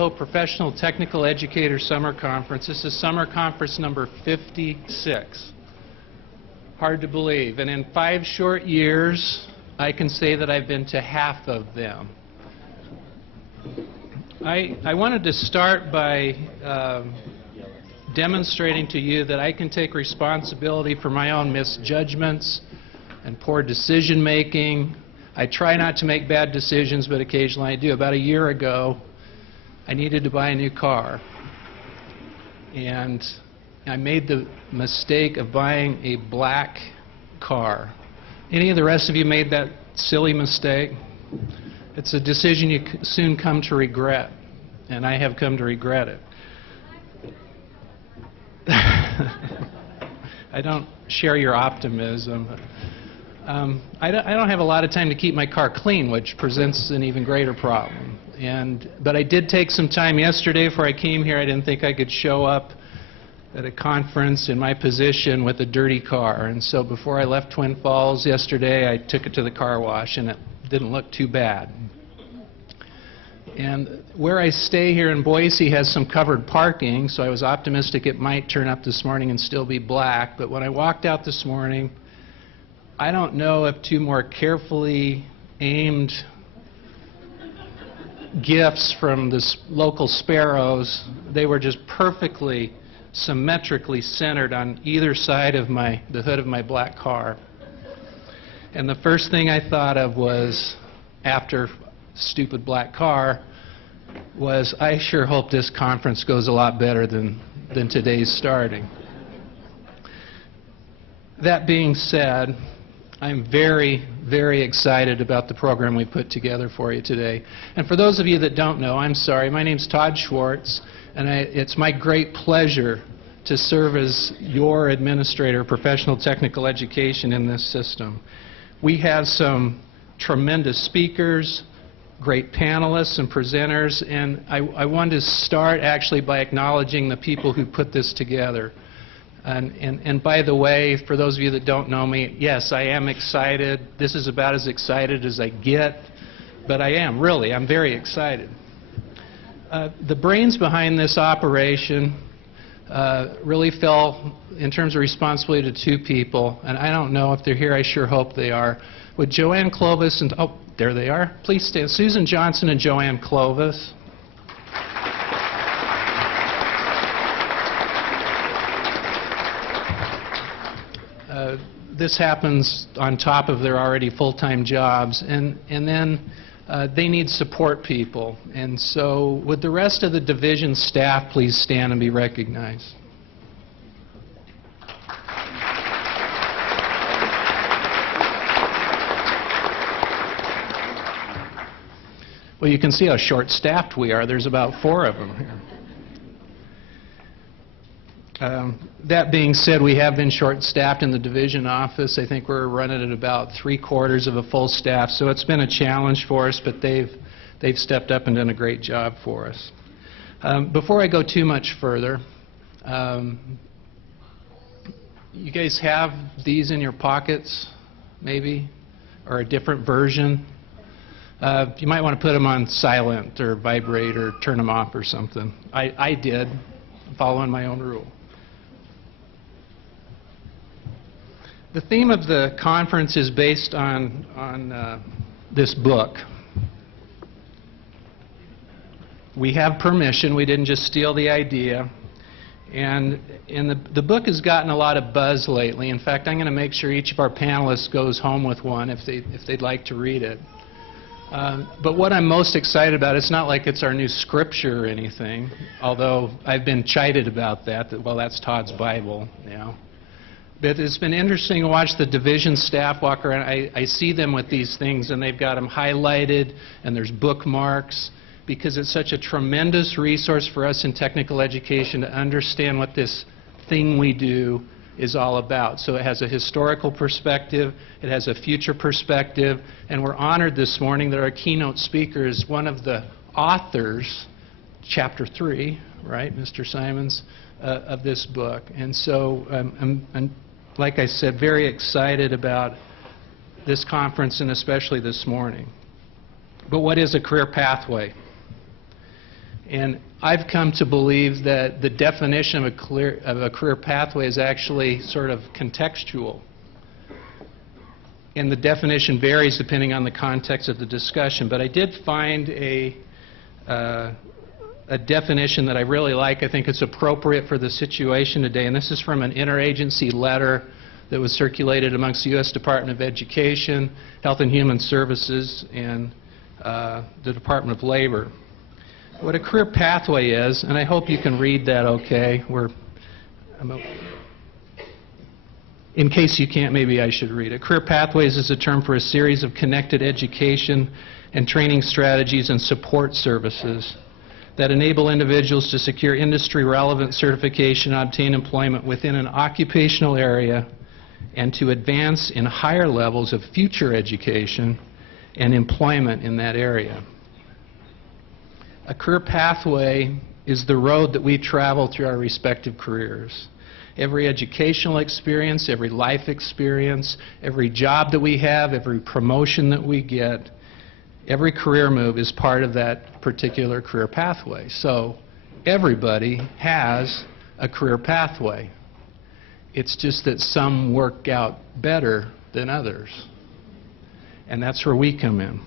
Idaho Professional Technical Educator Summer Conference. This is summer conference number 56. Hard to believe. And in 5 short years, I can say that I've been to half of them. I wanted to start by demonstrating to you that I can take responsibility for my own misjudgments and poor decision making. I try not to make bad decisions, but occasionally I do. About a year ago, I needed to buy a new car. And I made the mistake of buying a black car. Any of the rest of you made that silly mistake? It's a decision you soon come to regret, and I have come to regret it. I don't share your optimism. I don't have a lot of time to keep my car clean, which presents an even greater problem. But I did take some time yesterday before I came here. I didn't think I could show up at a conference in my position with a dirty car. And so before I left Twin Falls yesterday, I took it to the car wash, and it didn't look too bad. And where I stay here in Boise has some covered parking, so I was optimistic it might turn up this morning and still be black. But when I walked out this morning, I don't know if 2 more carefully aimed gifts from the local sparrows, they were just perfectly symmetrically centered on either side of the hood of my black car. And the first thing I thought of was, after stupid black car, was I sure hope this conference goes a lot better than today's starting. That being said, I'm very, very excited about the program we put together for you today. And for those of you that don't know, I'm sorry, my name's Todd Schwartz, and it's my great pleasure to serve as your administrator of professional technical education in this system. We have some tremendous speakers, great panelists and presenters, and I wanted to start actually by acknowledging the people who put this together. And by the way, for those of you that don't know me, yes, I am excited. This is about as excited as I get, but I am, really. I'm very excited. The brains behind this operation really fell, in terms of responsibility, to 2 people, and I don't know if they're here. I sure hope they are. With Joanne Clovis and, oh, there they are. Please stand. Susan Johnson and Joanne Clovis. This happens on top of their already full-time jobs, and then they need support people. And so would the rest of the division staff please stand and be recognized? Well, you can see how short-staffed we are. There's about 4 of them here. That being said, we have been short-staffed in the division office. I think we're running at about 3/4 of a full staff, so it's been a challenge for us, but they've stepped up and done a great job for us. Before I go too much further, you guys have these in your pockets, maybe, or a different version. You might want to put them on silent or vibrate or turn them off or something. I did, following my own rule. The theme of the conference is based on this book. We have permission. We didn't just steal the idea. And the book has gotten a lot of buzz lately. In fact, I'm going to make sure each of our panelists goes home with one if they'd like to read it. But what I'm most excited about, it's not like it's our new scripture or anything, although I've been chided about that, well, that's Todd's Bible, you know. But it's been interesting to watch the division staff walk around. I see them with these things, and they've got them highlighted, and there's bookmarks, because it's such a tremendous resource for us in technical education to understand what this thing we do is all about. So it has a historical perspective, it has a future perspective, and we're honored this morning that our keynote speaker is one of the authors, Chapter 3, right, Mr. Simons, of this book. And so I'm, like I said, very excited about this conference and especially this morning. But what is a career pathway? And I've come to believe that the definition of a career pathway is actually sort of contextual. And the definition varies depending on the context of the discussion. But I did find a definition that I really like. I think it's appropriate for the situation today. And this is from an interagency letter that was circulated amongst the U.S. Department of Education, Health and Human Services, and the Department of Labor. What a career pathway is, and I hope you can read that okay. In case you can't, maybe I should read it. Career pathways is a term for a series of connected education and training strategies and support services that enable individuals to secure industry-relevant certification and obtain employment within an occupational area and to advance in higher levels of future education and employment in that area. A career pathway is the road that we travel through our respective careers. Every educational experience, every life experience, every job that we have, every promotion that we get, every career move is part of that particular career pathway. So everybody has a career pathway. It's just that some work out better than others. And that's where we come in.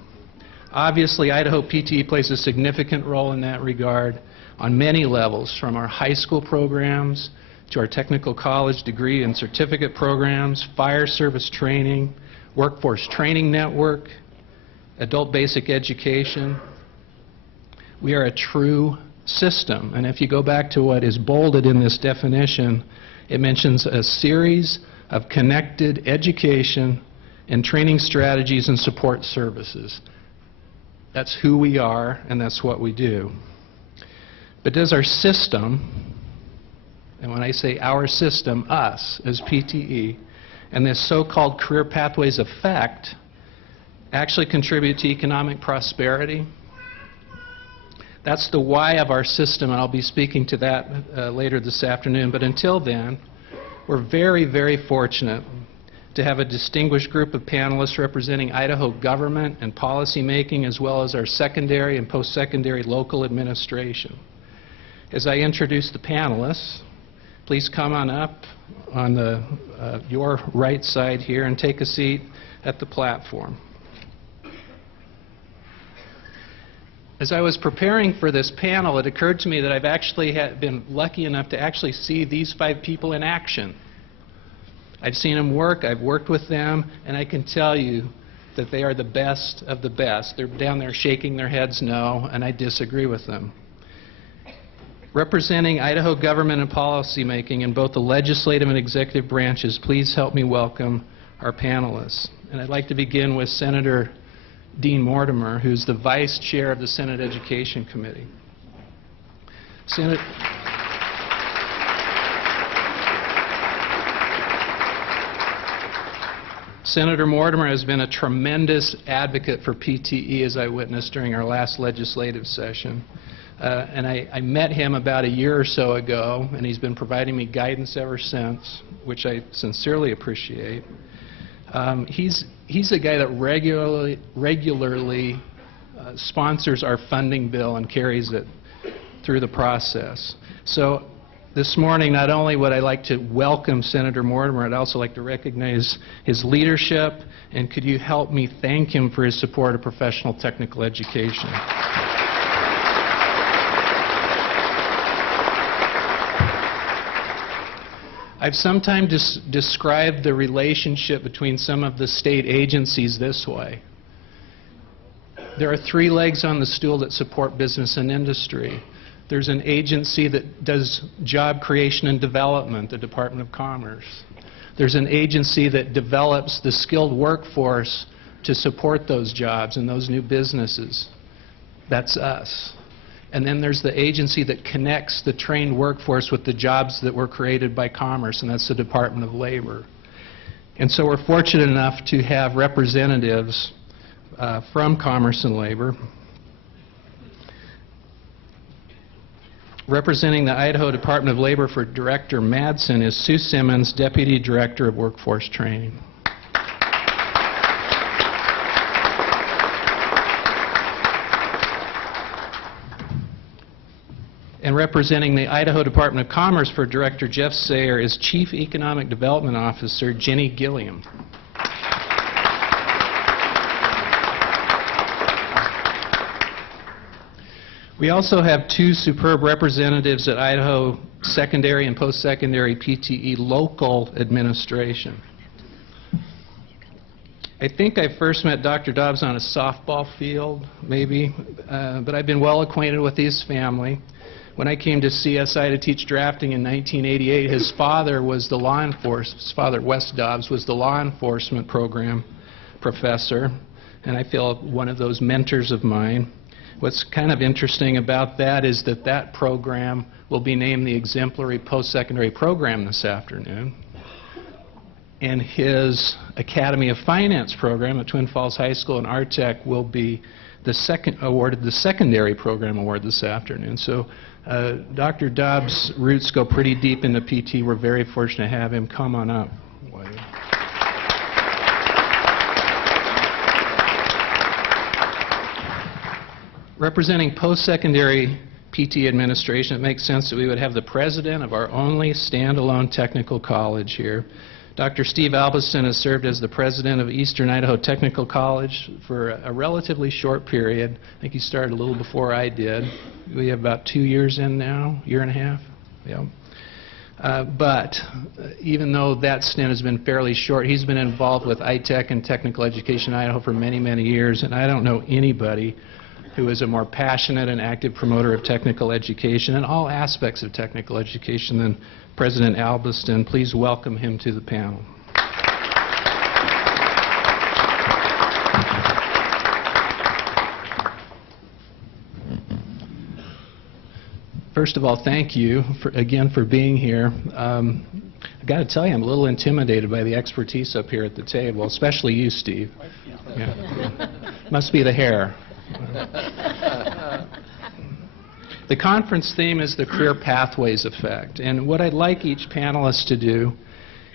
Obviously, Idaho PTE plays a significant role in that regard on many levels, from our high school programs to our technical college degree and certificate programs, fire service training, workforce training network, adult basic education. We are a true system. And if you go back to what is bolded in this definition, it mentions a series of connected education and training strategies and support services. That's who we are, and that's what we do. But does our system, and when I say our system, us as PTE, and this so-called career pathways effect, actually contribute to economic prosperity? That's the why of our system, and I'll be speaking to that later this afternoon. But until then, we're very, very fortunate to have a distinguished group of panelists representing Idaho government and policy making, as well as our secondary and post-secondary local administration. As I introduce the panelists, please come on up on your right side here and take a seat at the platform. As I was preparing for this panel, it occurred to me that I've actually been lucky enough to actually see these 5 people in action. I've seen them work, I've worked with them, and I can tell you that they are the best of the best. They're down there shaking their heads no, and I disagree with them. Representing Idaho government and policy making in both the legislative and executive branches, please help me welcome our panelists. And I'd like to begin with Senator Dean Mortimer, who's the Vice Chair of the Senate Education Committee. Senator Mortimer has been a tremendous advocate for PTE, as I witnessed during our last legislative session. And I met him about a year or so ago, and he's been providing me guidance ever since, which I sincerely appreciate. He's a guy that regularly sponsors our funding bill and carries it through the process. So this morning, not only would I like to welcome Senator Mortimer, I'd also like to recognize his leadership, and could you help me thank him for his support of professional technical education. I've sometimes described the relationship between some of the state agencies this way. There are 3 legs on the stool that support business and industry. There's an agency that does job creation and development, the Department of Commerce. There's an agency that develops the skilled workforce to support those jobs and those new businesses. That's us. And then there's the agency that connects the trained workforce with the jobs that were created by Commerce, and that's the Department of Labor. And so we're fortunate enough to have representatives from Commerce and Labor. Representing the Idaho Department of Labor for Director Madsen is Sue Simmons, Deputy Director of Workforce Training. And representing the Idaho Department of Commerce for Director Jeff Sayer is Chief Economic Development Officer Jenny Gilliam. We also have two superb representatives at Idaho Secondary and Post-Secondary PTE Local Administration. I think I first met Dr. Dobbs on a softball field, maybe, but I've been well acquainted with his family. When I came to CSI to teach drafting in 1988, his father was the law enforcement, his father, Wes Dobbs, was the law enforcement program professor, and I feel one of those mentors of mine. What's kind of interesting about that is that that program will be named the exemplary post-secondary program this afternoon. And his Academy of Finance program at Twin Falls High School and Artec will be awarded the secondary program award this afternoon. So Dr. Dobbs' roots go pretty deep into PT. We're very fortunate to have him. Come on up. Representing post-secondary PT administration, it makes sense that we would have the president of our only standalone technical college here. Dr. Steve Albiston has served as the president of Eastern Idaho Technical College for a relatively short period. I think he started a little before I did. We have about 2 years in now, year and a half. Yeah. But even though that stint has been fairly short, he's been involved with iTech and Technical Education Idaho for many, many years, and I don't know anybody who is a more passionate and active promoter of technical education and all aspects of technical education than President Albiston. Please welcome him to the panel. First of all, thank you again for being here. I've got to tell you, I'm a little intimidated by the expertise up here at the table, especially you, Steve. Yeah. Must be the hair. The conference theme is the Career Pathways Effect, and what I'd like each panelist to do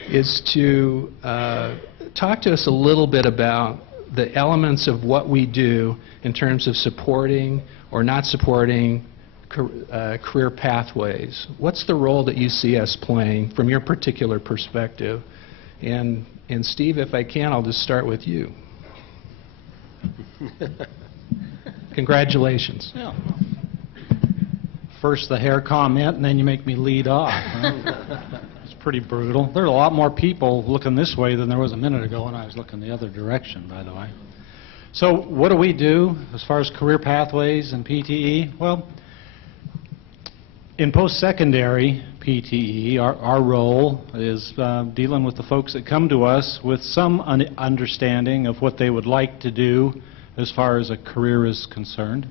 is to talk to us a little bit about the elements of what we do in terms of supporting or not supporting career pathways. What's the role that you see us playing from your particular perspective? And Steve, if I can, I'll just start with you. Congratulations. Yeah. First the hair comment, and then you make me lead off. Huh? It's pretty brutal. There are a lot more people looking this way than there was a minute ago when I was looking the other direction, by the way. So what do we do as far as career pathways and PTE? Well, in post-secondary PTE, our role is dealing with the folks that come to us with some understanding of what they would like to do as far as a career is concerned.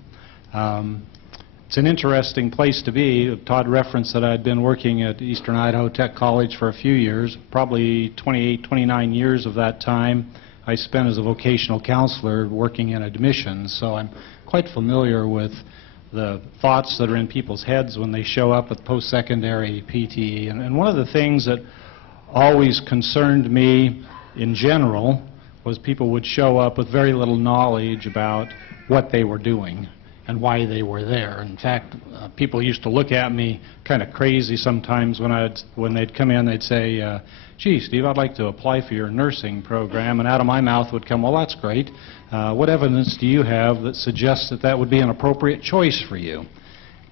It's an interesting place to be. Todd referenced that I'd been working at Eastern Idaho Tech College for a few years, probably 28, 29 years of that time I spent as a vocational counselor working in admissions, so I'm quite familiar with the thoughts that are in people's heads when they show up at post-secondary PTE. And one of the things that always concerned me in general was people would show up with very little knowledge about what they were doing and why they were there. In fact, people used to look at me kind of crazy sometimes when they'd come in, they'd say, gee, Steve, I'd like to apply for your nursing program, and out of my mouth would come, well, that's great. What evidence do you have that suggests that that would be an appropriate choice for you?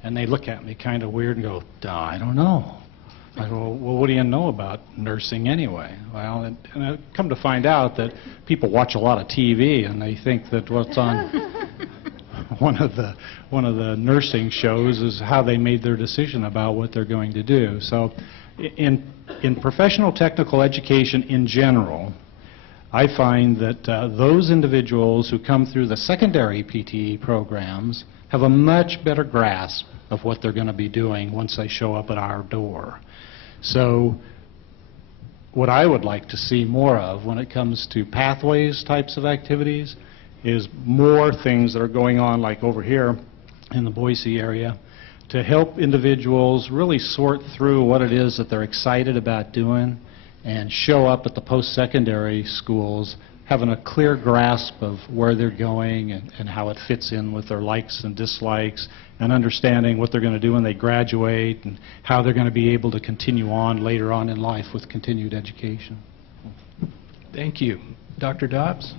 And they look at me kind of weird and go, I don't know. I go, well, what do you know about nursing anyway? Well, and I come to find out that people watch a lot of TV, and they think that what's on one of the nursing shows is how they made their decision about what they're going to do. So in professional technical education in general, I find that those individuals who come through the secondary PTE programs have a much better grasp of what they're going to be doing once they show up at our door. So what I would like to see more of when it comes to pathways types of activities is more things that are going on, like over here in the Boise area, to help individuals really sort through what it is that they're excited about doing and show up at the post-secondary schools having a clear grasp of where they're going and how it fits in with their likes and dislikes, and understanding what they're going to do when they graduate and how they're going to be able to continue on later on in life with continued education. Thank you. Dr. Dobbs?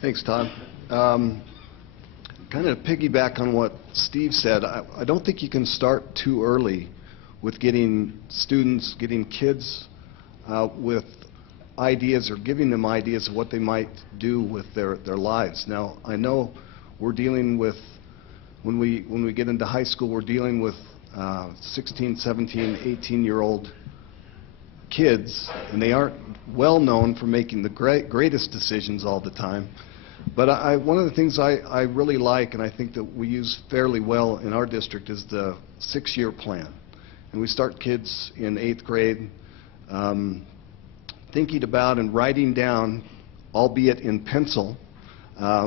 Thanks, Todd. Kind of piggyback on what Steve said, I don't think you can start too early with getting students, getting kids with ideas or giving them ideas of what they might do with their lives. Now, I know we're dealing with, when we get into high school, we're dealing with 16, 17, 18-year-old kids, and they aren't well known for making the greatest decisions all the time. But one of the things I really like, and I think that we use fairly well in our district, is the 6-year plan. And we start kids in 8th grade thinking about and writing down, albeit in pencil,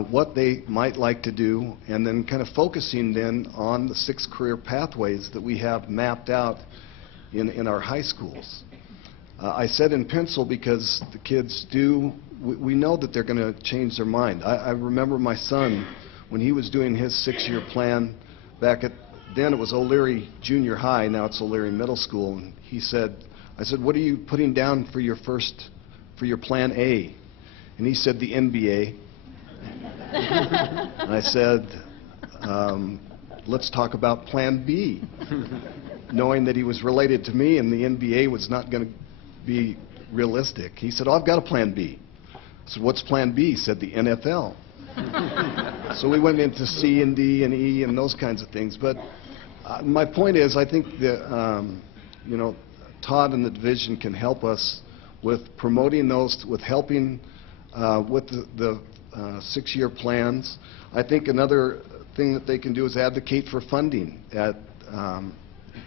what they might like to do, and then kind of focusing then on the 6 career pathways that we have mapped out in our high schools. I said in pencil because the kids do, we know that they're going to change their mind. I remember my son, when he was doing his 6-year plan back at, then it was O'Leary Junior High, now it's O'Leary Middle School, and he said, I said, what are you putting down for your plan A? And he said, the NBA. And I said, let's talk about plan B, knowing that he was related to me and the NBA was not going to be realistic. He said, oh, I've got a plan B. I said, what's plan B? He said, the NFL. So we went into C and D and E and those kinds of things. But my point is, I think that, you know, Todd and the division can help us with promoting those, with helping with the 6-year plans. I think another thing that they can do is advocate for funding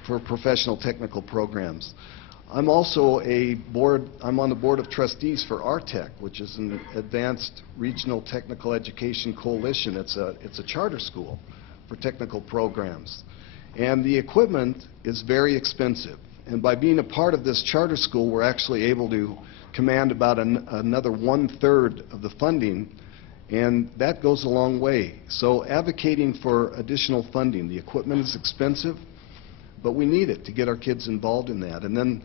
for professional technical programs. I'm also I'm on the board of trustees for RTech, which is an advanced regional technical education coalition. It's a charter school for technical programs. And the equipment is very expensive. And by being a part of this charter school, we're actually able to command about another 1/3 of the funding, and that goes a long way. So advocating for additional funding. The equipment is expensive, but we need it to get our kids involved in that. And then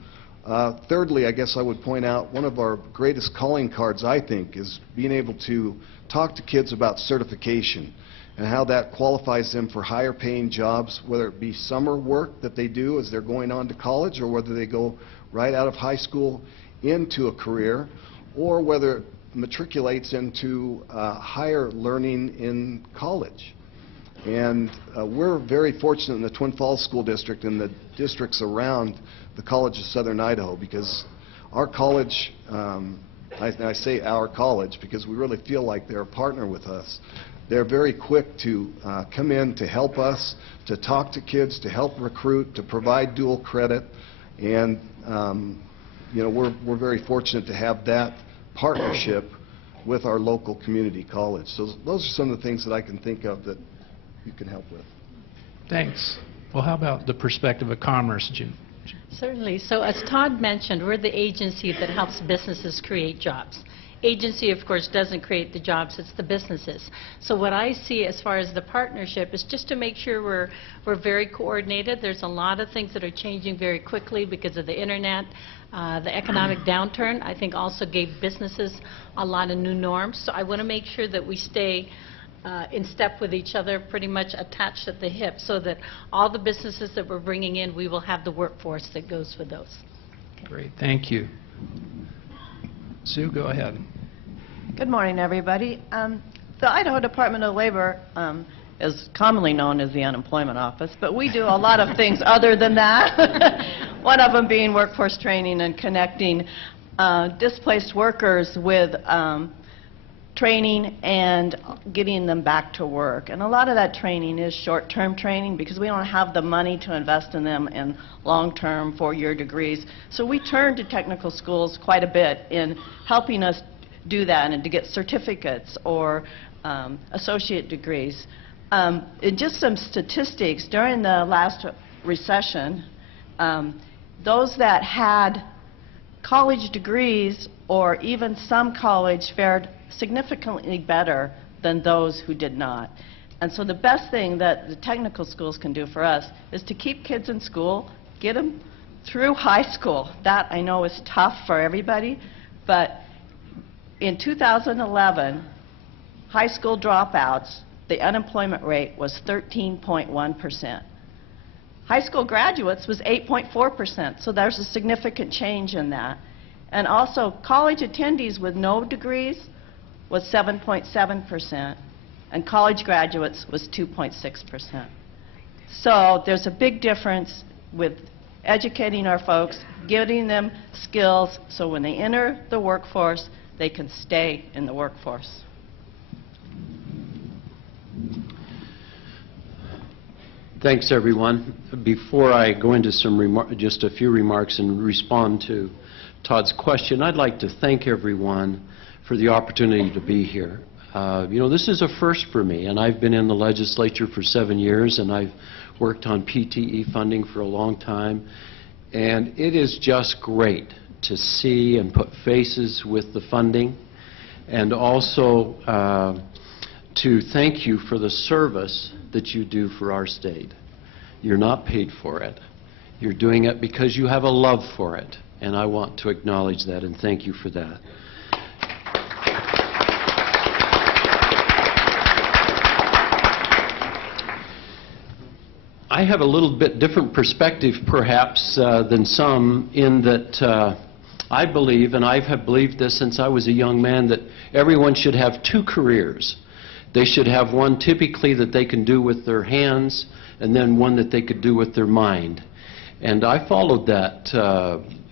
thirdly, I guess I would point out, one of our greatest calling cards, I think, is being able to talk to kids about certification and how that qualifies them for higher paying jobs, whether it be summer work that they do as they're going on to college, or whether they go right out of high school into a career, or whether it matriculates into higher learning in college. And we're very fortunate in the Twin Falls School District and the districts around the College of Southern Idaho, because our college, I say our college because we really feel like they're a partner with us. They're very quick to come in to help us, to talk to kids, to help recruit, to provide dual credit, and you know, we're very fortunate to have that partnership with our local community college. So those are some of the things that I can think of that you can help with. Thanks. Well, how about the perspective of commerce, Jim? Certainly. So as Todd mentioned, we're the agency that helps businesses create jobs. Agency, of course, doesn't create the jobs, it's the businesses. So what I see as far as the partnership is just to make sure we're very coordinated. There's a lot of things that are changing very quickly because of the internet. The economic downturn, I think, also gave businesses a lot of new norms. So I want to make sure that we stay in step with each other, pretty much attached at the hip, so that all the businesses that we're bringing in, we will have the workforce that goes with those. Great, thank you. Sue, go ahead. Good morning, everybody. The Idaho Department of Labor is commonly known as the Unemployment Office, but we do a lot of things other than that. One of them being workforce training and connecting displaced workers with training and getting them back to work. And a lot of that training is short-term training because we don't have the money to invest in them in long-term 4-year degrees. So we turn to technical schools quite a bit in helping us do that and to get certificates or associate degrees. Just some statistics, during the last recession, those that had college degrees or even some college fared significantly better than those who did not. And so the best thing that the technical schools can do for us is to keep kids in school, get them through high school. That I know is tough for everybody, but in 2011, high school dropouts, the unemployment rate was 13.1%. High school graduates was 8.4%, so there's a significant change in that. And also, college attendees with no degrees was 7.7%, and college graduates was 2.6%. So there's a big difference with educating our folks, giving them skills so when they enter the workforce, they can stay in the workforce. Thanks, everyone. Before I go into just a few remarks and respond to Todd's question, I'd like to thank everyone for the opportunity to be here. You know, this is a first for me, and I've been in the legislature for 7 years, and I've worked on PTE funding for a long time, and it is just great to see and put faces with the funding, and also to thank you for the service that you do for our state. You're not paid for it. You're doing it because you have a love for it, and I want to acknowledge that and thank you for that. I have a little bit different perspective, perhaps, than some in that I believe, and I have believed this since I was a young man, that everyone should have two careers. They should have one typically that they can do with their hands, and then one that they could do with their mind. And I followed that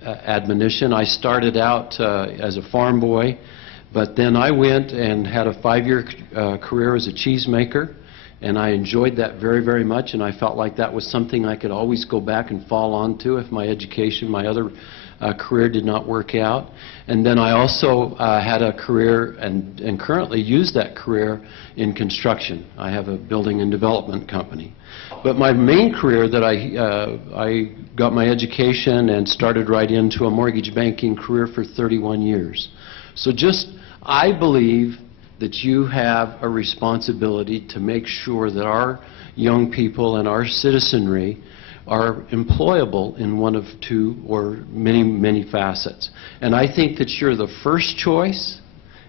admonition. I started out as a farm boy, but then I went and had a 5-year career as a cheesemaker, and I enjoyed that very, very much, and I felt like that was something I could always go back and fall onto if my education, my other career did not work out. And then I also had a career and currently use that career in construction. I have a building and development company. But my main career that I got my education and started right into a mortgage banking career for 31 years. So I believe that you have a responsibility to make sure that our young people and our citizenry are employable in one of two or many, many facets. And I think that you're the first choice,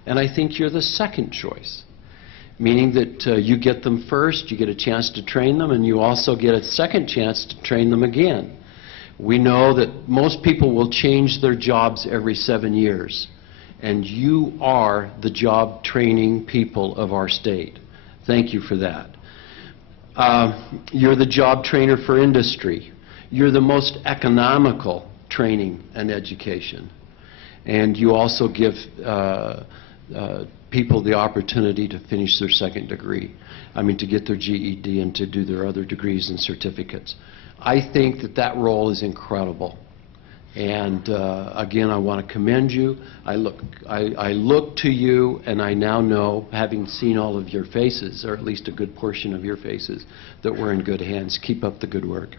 and I think you're the second choice, meaning that you get them first, you get a chance to train them, and you also get a second chance to train them again. We know that most people will change their jobs every 7 years, and you are the job training people of our state. Thank you for that. You're the job trainer for industry. You're the most economical training and education. And you also give people the opportunity to finish their second degree. I mean, to get their GED and to do their other degrees and certificates. I think that that role is incredible. And again, I want to commend you. I look to you, and I now know, having seen all of your faces, or at least a good portion of your faces, that we're in good hands. Keep up the good work.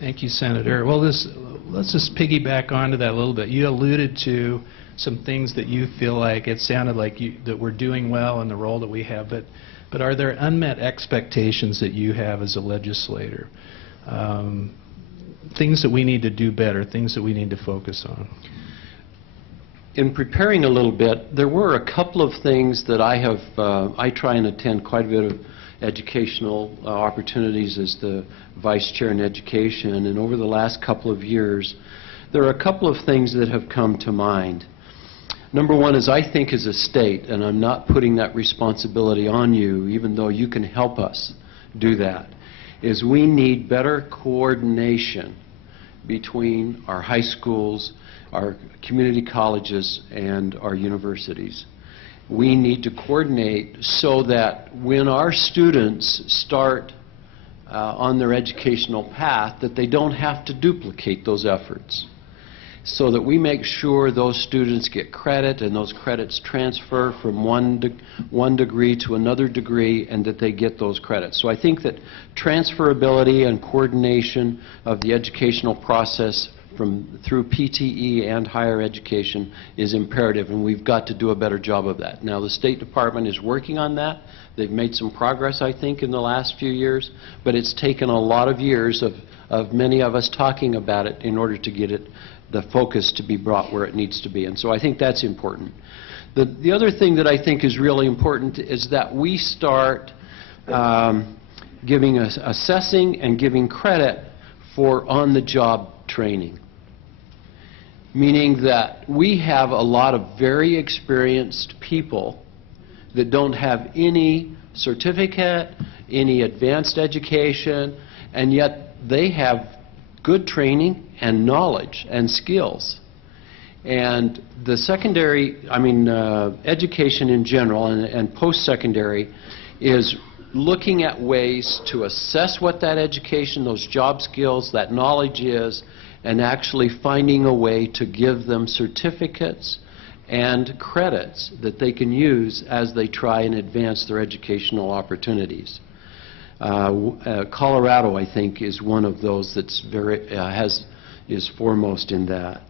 Thank you, Senator. Well, let's just piggyback onto that a little bit. You alluded to some things that you feel like, it sounded like that we're doing well in the role that we have, but are there unmet expectations that you have as a legislator? Things that we need to do better, things that we need to focus on. In preparing a little bit, there were a couple of things that I try and attend quite a bit of educational opportunities as the Vice Chair in Education, and over the last couple of years, there are a couple of things that have come to mind. Number one is, I think as a state, and I'm not putting that responsibility on you, even though you can help us do that, is we need better coordination between our high schools, our community colleges, and our universities. We need to coordinate so that when our students start on their educational path, that they don't have to duplicate those efforts, so that we make sure those students get credit and those credits transfer from one degree to another degree, and that they get those credits. So I think that transferability and coordination of the educational process through PTE and higher education is imperative, and we've got to do a better job of that. Now, the State Department is working on that. They've made some progress, I think, in the last few years, but it's taken a lot of years of many of us talking about it in order to get it, the focus to be brought where it needs to be. And so I think that's important. The other thing that I think is really important is that we start assessing and giving credit for on-the-job training, meaning that we have a lot of very experienced people that don't have any certificate, any advanced education, and yet they have good training and knowledge and skills. And the secondary, education in general and post-secondary is looking at ways to assess what that education, those job skills, that knowledge is, and actually finding a way to give them certificates and credits that they can use as they try and advance their educational opportunities. Colorado, I think, is one of those that's is foremost in that.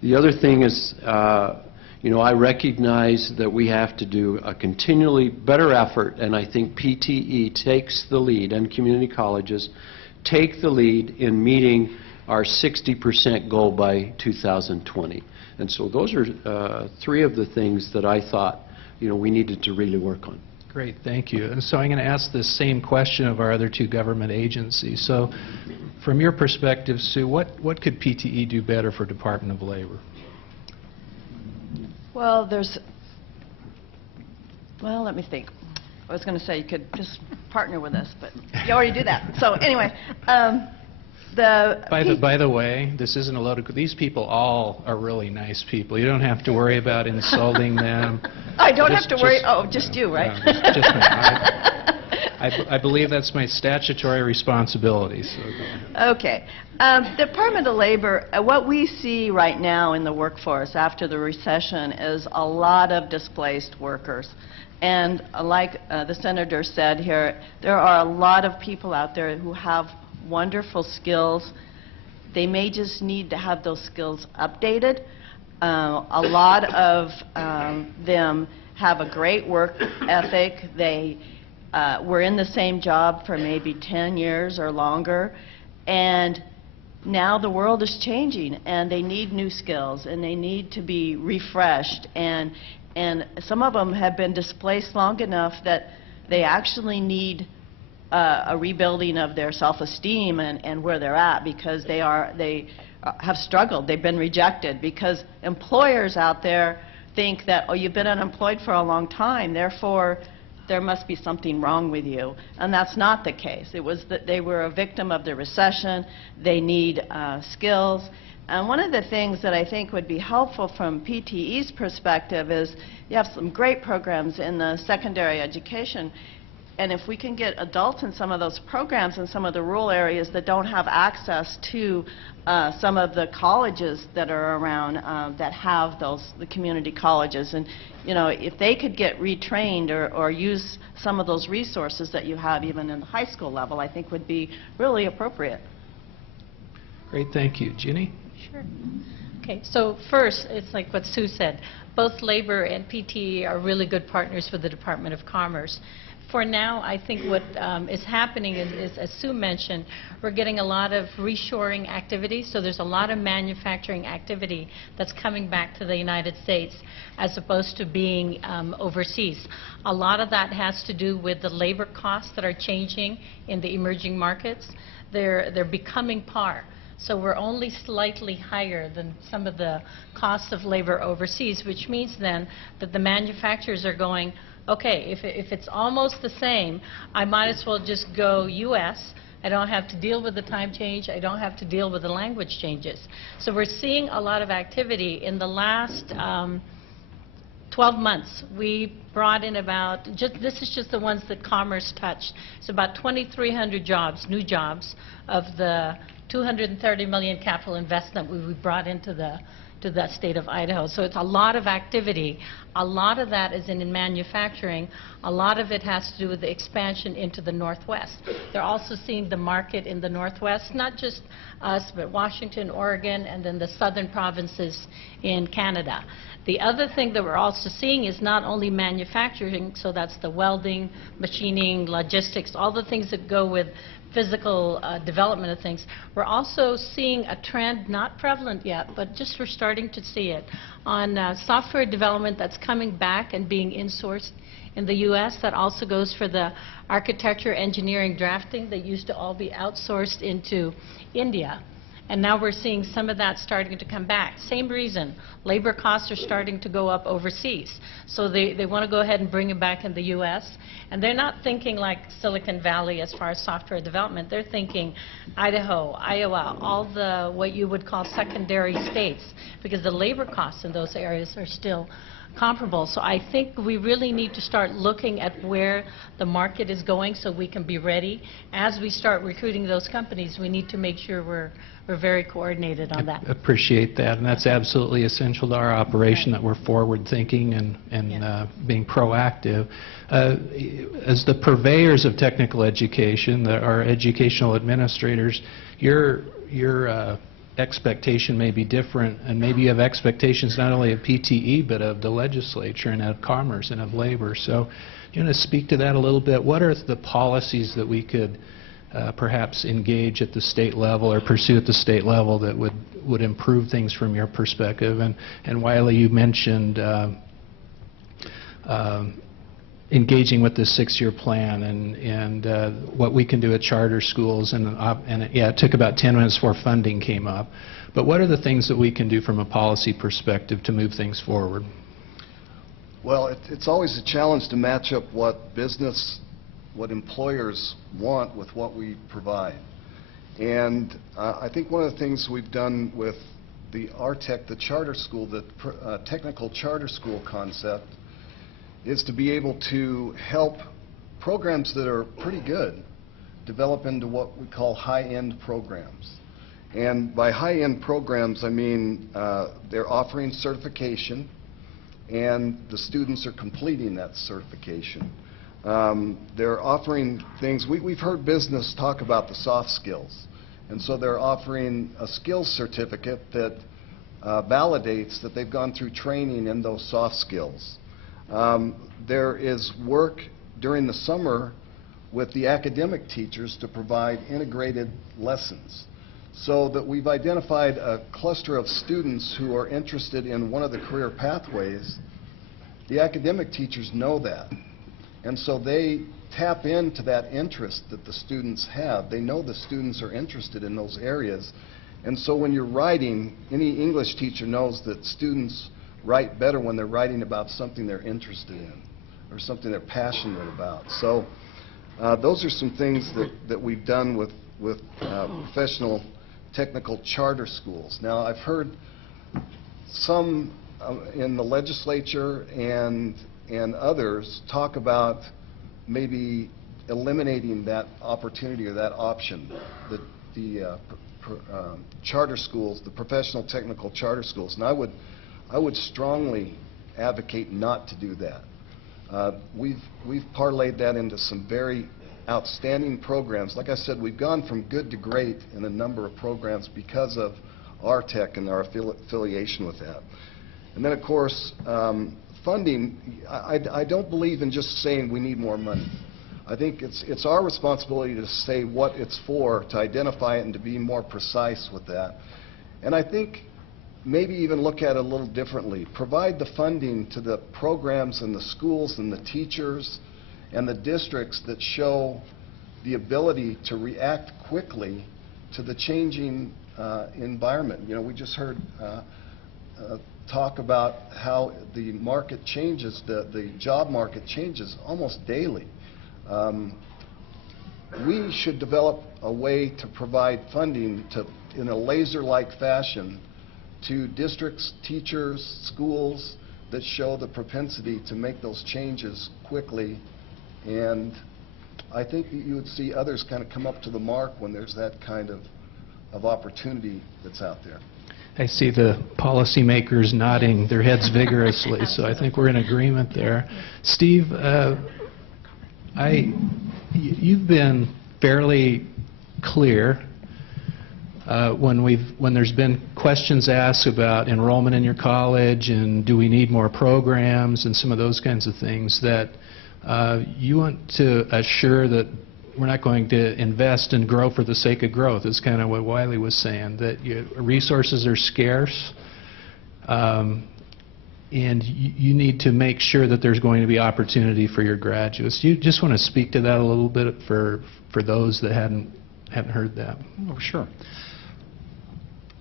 The other thing is, I recognize that we have to do a continually better effort, and I think PTE takes the lead, and community colleges take the lead in meeting our 60% goal by 2020. And so those are three of the things that I thought, we needed to really work on. Great, thank you. And so I'm going to ask the same question of our other two government agencies. So from your perspective, Sue, what could PTE do better for Department of Labor? Well, let me think. I was going to say you could just partner with us, but you already do that. So anyway, By the way, this isn't a load of... These people all are really nice people. You don't have to worry about insulting them. I don't have to worry. Oh, just you, right? Yeah, just me. I believe that's my statutory responsibility. So okay. Department of Labor, what we see right now in the workforce after the recession is a lot of displaced workers. And like the Senator said here, there are a lot of people out there who have wonderful skills. They may just need to have those skills updated. A lot of them have a great work ethic. They were in the same job for maybe 10 years or longer, and now the world is changing, and they need new skills, and they need to be refreshed, and some of them have been displaced long enough that they actually need a rebuilding of their self-esteem and where they're at, because they have struggled. They've been rejected because employers out there think that, oh, you've been unemployed for a long time, therefore there must be something wrong with you. And that's not the case. It was that they were a victim of the recession. They need skills. And one of the things that I think would be helpful from PTE's perspective is you have some great programs in the secondary education. And if we can get adults in some of those programs in some of the rural areas that don't have access to some of the colleges that are around that have the community colleges, and if they could get retrained or use some of those resources that you have even in the high school level, I think would be really appropriate. great, thank you. Ginny? Sure. Okay, so first, it's like what Sue said. Both Labor and PTE are really good partners for the Department of Commerce. For now, I think what is happening is, as Sue mentioned, we're getting a lot of reshoring activity, so there's a lot of manufacturing activity that's coming back to the United States as opposed to being overseas. A lot of that has to do with the labor costs that are changing in the emerging markets. They're becoming par. So we're only slightly higher than some of the costs of labor overseas, which means then that the manufacturers are going, okay, if it's almost the same, I might as well just go U.S. I don't have to deal with the time change. I don't have to deal with the language changes. So we're seeing a lot of activity. In the last 12 months, we brought in about, this is just the ones that Commerce touched, it's about 2,300 jobs, new jobs, of the $230 million capital investment we brought into the to the state of Idaho. So it's a lot of activity. A lot of that is in manufacturing. A lot of it has to do with the expansion into the Northwest. They're also seeing the market in the Northwest, not just us, but Washington, Oregon, and then the southern provinces in Canada. The other thing that we're also seeing is not only manufacturing, so that's the welding, machining, logistics, all the things that go with physical development of things. We're also seeing a trend, not prevalent yet, but just we're starting to see it, on software development that's coming back and being insourced in the U.S. That also goes for the architecture, engineering, drafting that used to all be outsourced into India. And now we're seeing some of that starting to come back. Same reason, labor costs are starting to go up overseas. So they want to go ahead and bring it back in the U.S. And they're not thinking like Silicon Valley as far as software development. They're thinking Idaho, Iowa, all the what you would call secondary states, because the labor costs in those areas are still comparable. So I think we really need to start looking at where the market is going so we can be ready. As we start recruiting those companies, we need to make sure we're very coordinated on that. Appreciate that, and that's absolutely essential to our operation, that we're forward-thinking and being proactive. As the purveyors of technical education, our educational administrators, your expectation may be different, and maybe you have expectations not only of PTE, but of the legislature and of commerce and of labor. So you want to speak to that a little bit? What are the policies that we could perhaps engage at the state level or pursue at the state level that would improve things from your perspective? And Wiley, you mentioned engaging with the 6-year plan and what we can do at charter schools, and yeah, it took about 10 minutes before funding came up. But what are the things that we can do from a policy perspective to move things forward? Well, it's always a challenge to match up what employers want with what we provide. And I think one of the things we've done with the RTEC, the charter school, the technical charter school concept, is to be able to help programs that are pretty good develop into what we call high-end programs. And by high-end programs, I mean they're offering certification, and the students are completing that certification. They're offering things, we've heard business talk about the soft skills, and so they're offering a skills certificate that validates that they've gone through training in those soft skills. There is work during the summer with the academic teachers to provide integrated lessons, so that we've identified a cluster of students who are interested in one of the career pathways. The academic teachers know that, and so they tap into that interest that the students have. They know the students are interested in those areas, and so when you're writing, any English teacher knows that students write better when they're writing about something they're interested in or something they're passionate about. So those are some things that we've done with professional technical charter schools. Now, I've heard some in the legislature and others talk about maybe eliminating that opportunity or that option, the charter schools, the professional technical charter schools. And I would strongly advocate not to do that. We've parlayed that into some very outstanding programs. Like I said, we've gone from good to great in a number of programs because of RTEC and our affiliation with that. And then, of course, funding, I don't believe in just saying we need more money. I think it's our responsibility to say what it's for, to identify it and to be more precise with that. And I think maybe even look at it a little differently. Provide the funding to the programs and the schools and the teachers and the districts that show the ability to react quickly to the changing environment. You know, we just heard talk about how the market changes, the job market changes almost daily. We should develop a way to provide funding in a laser-like fashion to districts, teachers, schools that show the propensity to make those changes quickly. And I think that you would see others kind of come up to the mark when there's that kind of opportunity that's out there. I see the policymakers nodding their heads vigorously, so I think we're in agreement there. Steve, you've been fairly clear when there's been questions asked about enrollment in your college and do we need more programs and some of those kinds of things, that you want to assure that we're not going to invest and grow for the sake of growth. Is kind of what Wiley was saying, that resources are scarce, and you need to make sure that there's going to be opportunity for your graduates. Do you just want to speak to that a little bit for those that haven't heard that? Oh, sure.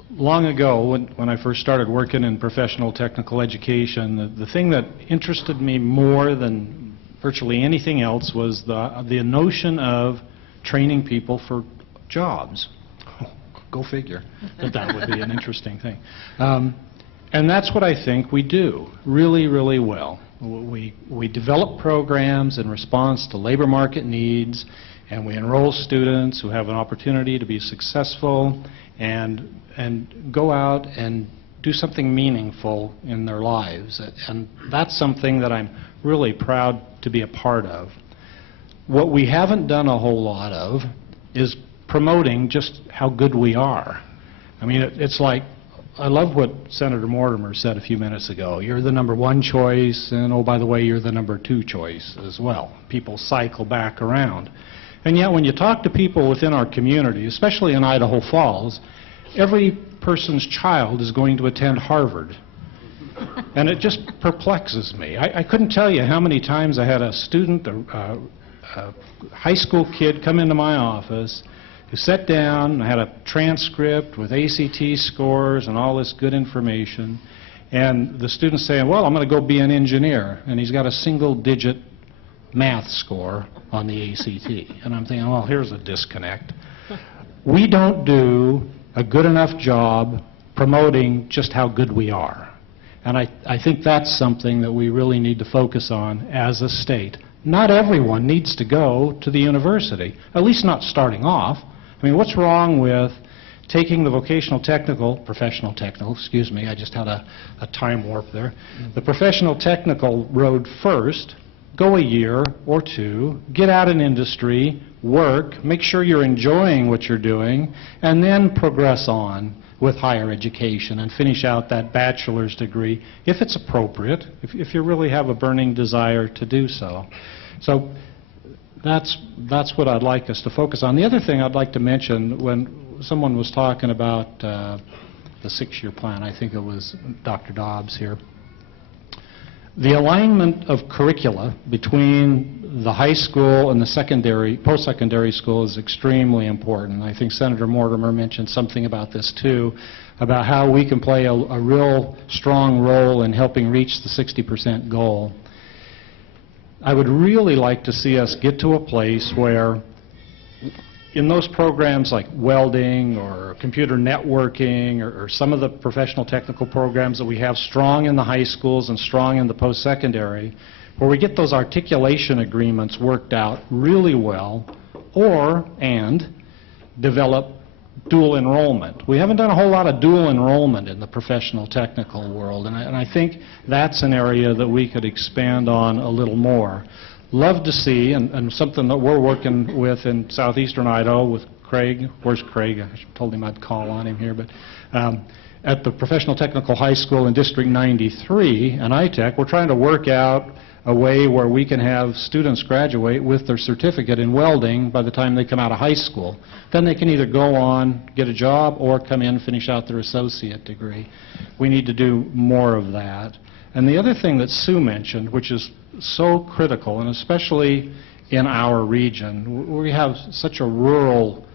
Long ago, when I first started working in professional technical education, the thing that interested me more than virtually anything else was the notion of training people for jobs. Oh, go figure that would be an interesting thing. And that's what I think we do really, really well. We develop programs in response to labor market needs, and we enroll students who have an opportunity to be successful and go out and do something meaningful in their lives. And that's something that I'm really proud to be a part of. What we haven't done a whole lot of is promoting just how good we are. I mean, it's like, I love what Senator Mortimer said a few minutes ago. You're the #1 choice, and oh, by the way, you're the #2 choice as well. People cycle back around. And yet, when you talk to people within our community, especially in Idaho Falls, every person's child is going to attend Harvard. And it just perplexes me. I couldn't tell you how many times I had a student, a high school kid, come into my office who sat down and had a transcript with ACT scores and all this good information, and the student's saying, well, I'm going to go be an engineer, and he's got a single-digit math score on the ACT. And I'm thinking, well, here's a disconnect. We don't do a good enough job promoting just how good we are. And I think that's something that we really need to focus on as a state. Not everyone needs to go to the university, at least not starting off. I mean, what's wrong with taking the professional technical, excuse me, I just had a time warp there, the professional technical road first, go a year or two, get out in industry, work, make sure you're enjoying what you're doing, and then progress on with higher education and finish out that bachelor's degree, if it's appropriate, if you really have a burning desire to do so. So that's what I'd like us to focus on. The other thing I'd like to mention, when someone was talking about the 6-year plan, I think it was Dr. Dobbs here, the alignment of curricula between the high school and the post-secondary school is extremely important. I think Senator Mortimer mentioned something about this too, about how we can play a real strong role in helping reach the 60% goal. I would really like to see us get to a place where in those programs like welding or computer networking or some of the professional technical programs that we have strong in the high schools and strong in the post-secondary, where we get those articulation agreements worked out really well, and develop dual enrollment. We haven't done a whole lot of dual enrollment in the professional technical world, and I think that's an area that we could expand on a little more. Love to see, and something that we're working with in southeastern Idaho with Craig. Where's Craig? I told him I'd call on him here, but at the Professional Technical High School in District 93 and ITech, we're trying to work out a way where we can have students graduate with their certificate in welding by the time they come out of high school. Then they can either go on, get a job, or come in and finish out their associate degree. We need to do more of that. And the other thing that Sue mentioned, which is so critical, and especially in our region, we have such a rural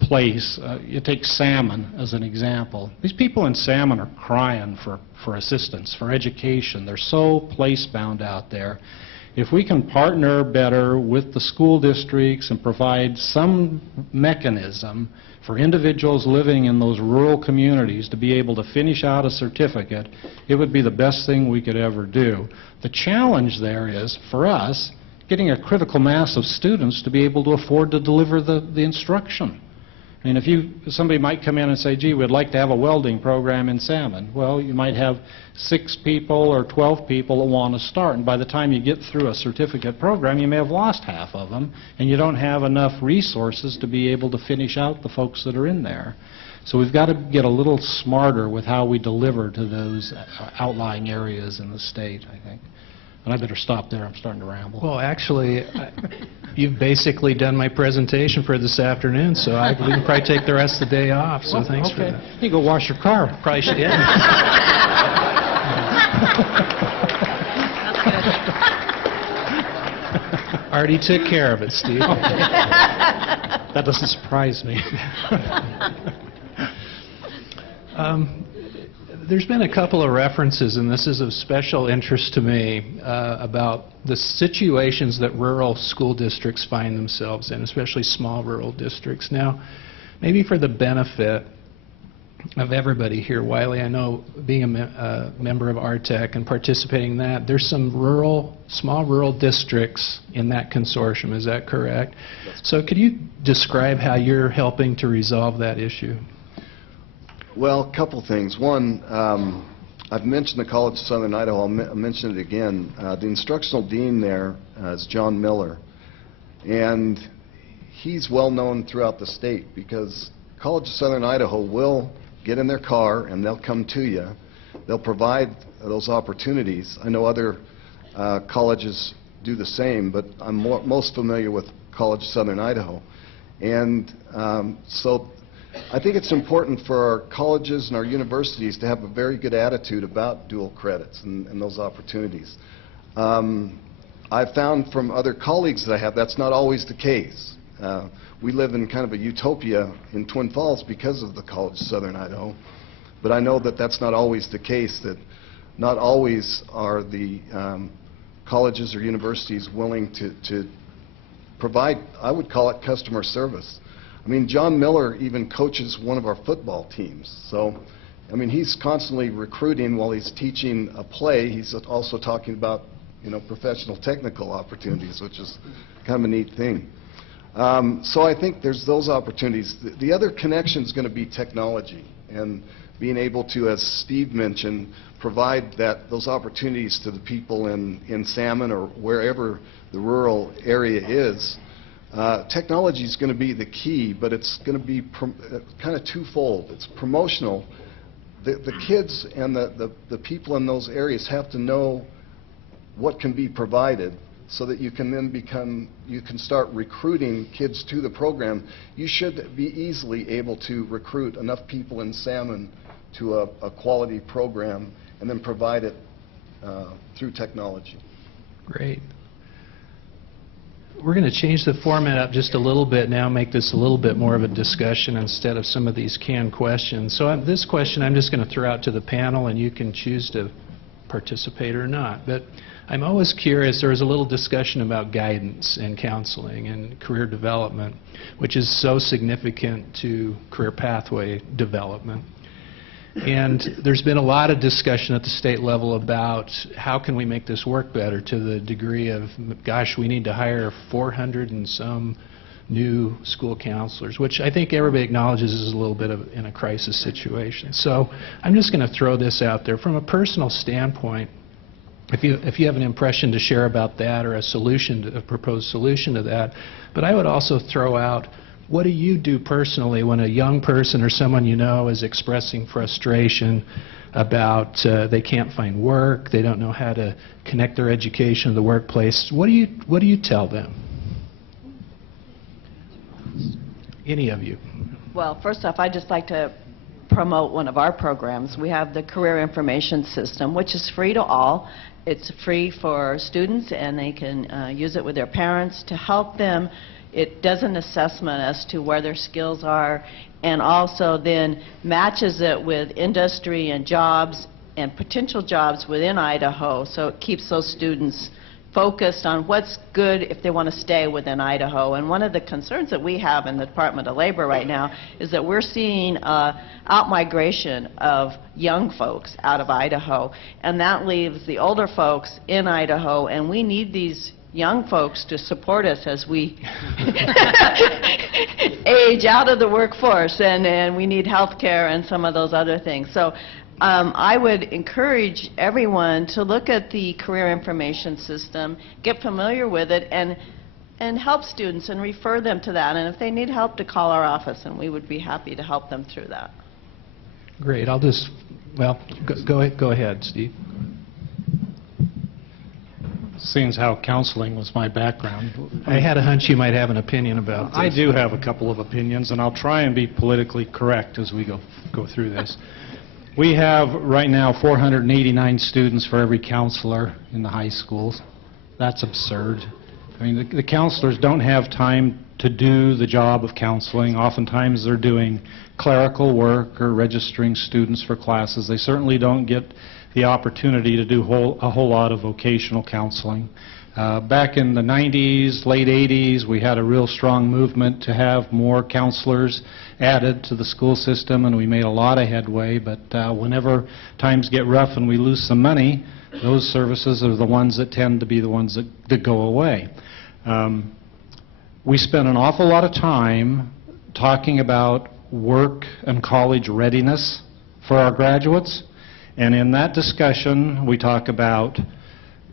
place. You take salmon as an example. These people in salmon are crying for assistance, for education. They're so place-bound out there. If we can partner better with the school districts and provide some mechanism for individuals living in those rural communities to be able to finish out a certificate, it would be the best thing we could ever do. The challenge there is, for us, getting a critical mass of students to be able to afford to deliver the instruction. I mean, somebody might come in and say, gee, we'd like to have a welding program in Salmon. Well, you might have 6 people or 12 people that want to start, and by the time you get through a certificate program, you may have lost half of them, and you don't have enough resources to be able to finish out the folks that are in there. So we've got to get a little smarter with how we deliver to those outlying areas in the state, I think. And I better stop there. I'm starting to ramble. Well, actually, you've basically done my presentation for this afternoon, so we can probably take the rest of the day off, so thanks for that. You go wash your car. Probably should, yeah. Already took care of it, Steve. That doesn't surprise me. There's been a couple of references, and this is of special interest to me, about the situations that rural school districts find themselves in, especially small rural districts. Now, maybe for the benefit of everybody here, Wiley, I know being a member of RTEC and participating in that, there's some small rural districts in that consortium, is that correct? So could you describe how you're helping to resolve that issue? Well, a couple things. One, I've mentioned the College of Southern Idaho. I'll mention it again. The instructional dean there is John Miller, and he's well known throughout the state because College of Southern Idaho will get in their car and they'll come to you. They'll provide those opportunities. I know other colleges do the same, but I'm most familiar with College of Southern Idaho. And so I think it's important for our colleges and our universities to have a very good attitude about dual credits and those opportunities. I've found from other colleagues that I have that's not always the case. We live in kind of a utopia in Twin Falls because of the College of Southern Idaho, but I know that that's not always the case, that not always are the colleges or universities willing to provide, I would call it customer service. I mean, John Miller even coaches one of our football teams. So, I mean, he's constantly recruiting while he's teaching a play. He's also talking about, professional technical opportunities, which is kind of a neat thing. So I think there's those opportunities. The other connection is going to be technology and being able to, as Steve mentioned, provide those opportunities to the people in Salmon or wherever the rural area is. Technology is going to be the key, but it's going to be kind of twofold. It's promotional. The kids and the people in those areas have to know what can be provided so that you can then start recruiting kids to the program. You should be easily able to recruit enough people in Salmon to a quality program and then provide it through technology. Great. We're going to change the format up just a little bit now, make this a little bit more of a discussion instead of some of these canned questions. So this question I'm just going to throw out to the panel, and you can choose to participate or not. But I'm always curious, there was a little discussion about guidance and counseling and career development, which is so significant to career pathway development. And there's been a lot of discussion at the state level about how can we make this work better, to the degree of, gosh, we need to hire 400 and some new school counselors, which I think everybody acknowledges is a little bit of in a crisis situation. So I'm just going to throw this out there. From a personal standpoint, if you have an impression to share about that or a proposed solution to that, but I would also throw out, what do you do personally when a young person or someone you know is expressing frustration about they can't find work, they don't know how to connect their education to the workplace? What do you tell them? Any of you? Well, first off, I'd just like to promote one of our programs. We have the Career Information System, which is free to all. It's free for students, and they can use it with their parents to help them. It does an assessment as to where their skills are, and also then matches it with industry and jobs and potential jobs within Idaho, so it keeps those students focused on what's good if they want to stay within Idaho. And one of the concerns that we have in the Department of Labor right now is that we're seeing out-migration of young folks out of Idaho, and that leaves the older folks in Idaho, and we need these young folks to support us as we age out of the workforce, and we need health care and some of those other things. So I would encourage everyone to look at the career information system, get familiar with it, and help students and refer them to that. And if they need help, to call our office, and we would be happy to help them through that. Great. I'll just, well, go ahead, Steve. Seeing as how counseling was my background, I had a hunch you might have an opinion about this. I do have a couple of opinions, and I'll try and be politically correct as we go through this. We have right now 489 students for every counselor in the high schools. That's absurd. I mean, the counselors don't have time to do the job of counseling. Oftentimes they're doing clerical work or registering students for classes. They certainly don't get the opportunity to do a whole lot of vocational counseling. Back in the 90s, late 80s, we had a real strong movement to have more counselors added to the school system, and we made a lot of headway. But whenever times get rough and we lose some money, those services are the ones that tend to be the ones that go away. We spend an awful lot of time talking about work and college readiness for our graduates, and in that discussion we talk about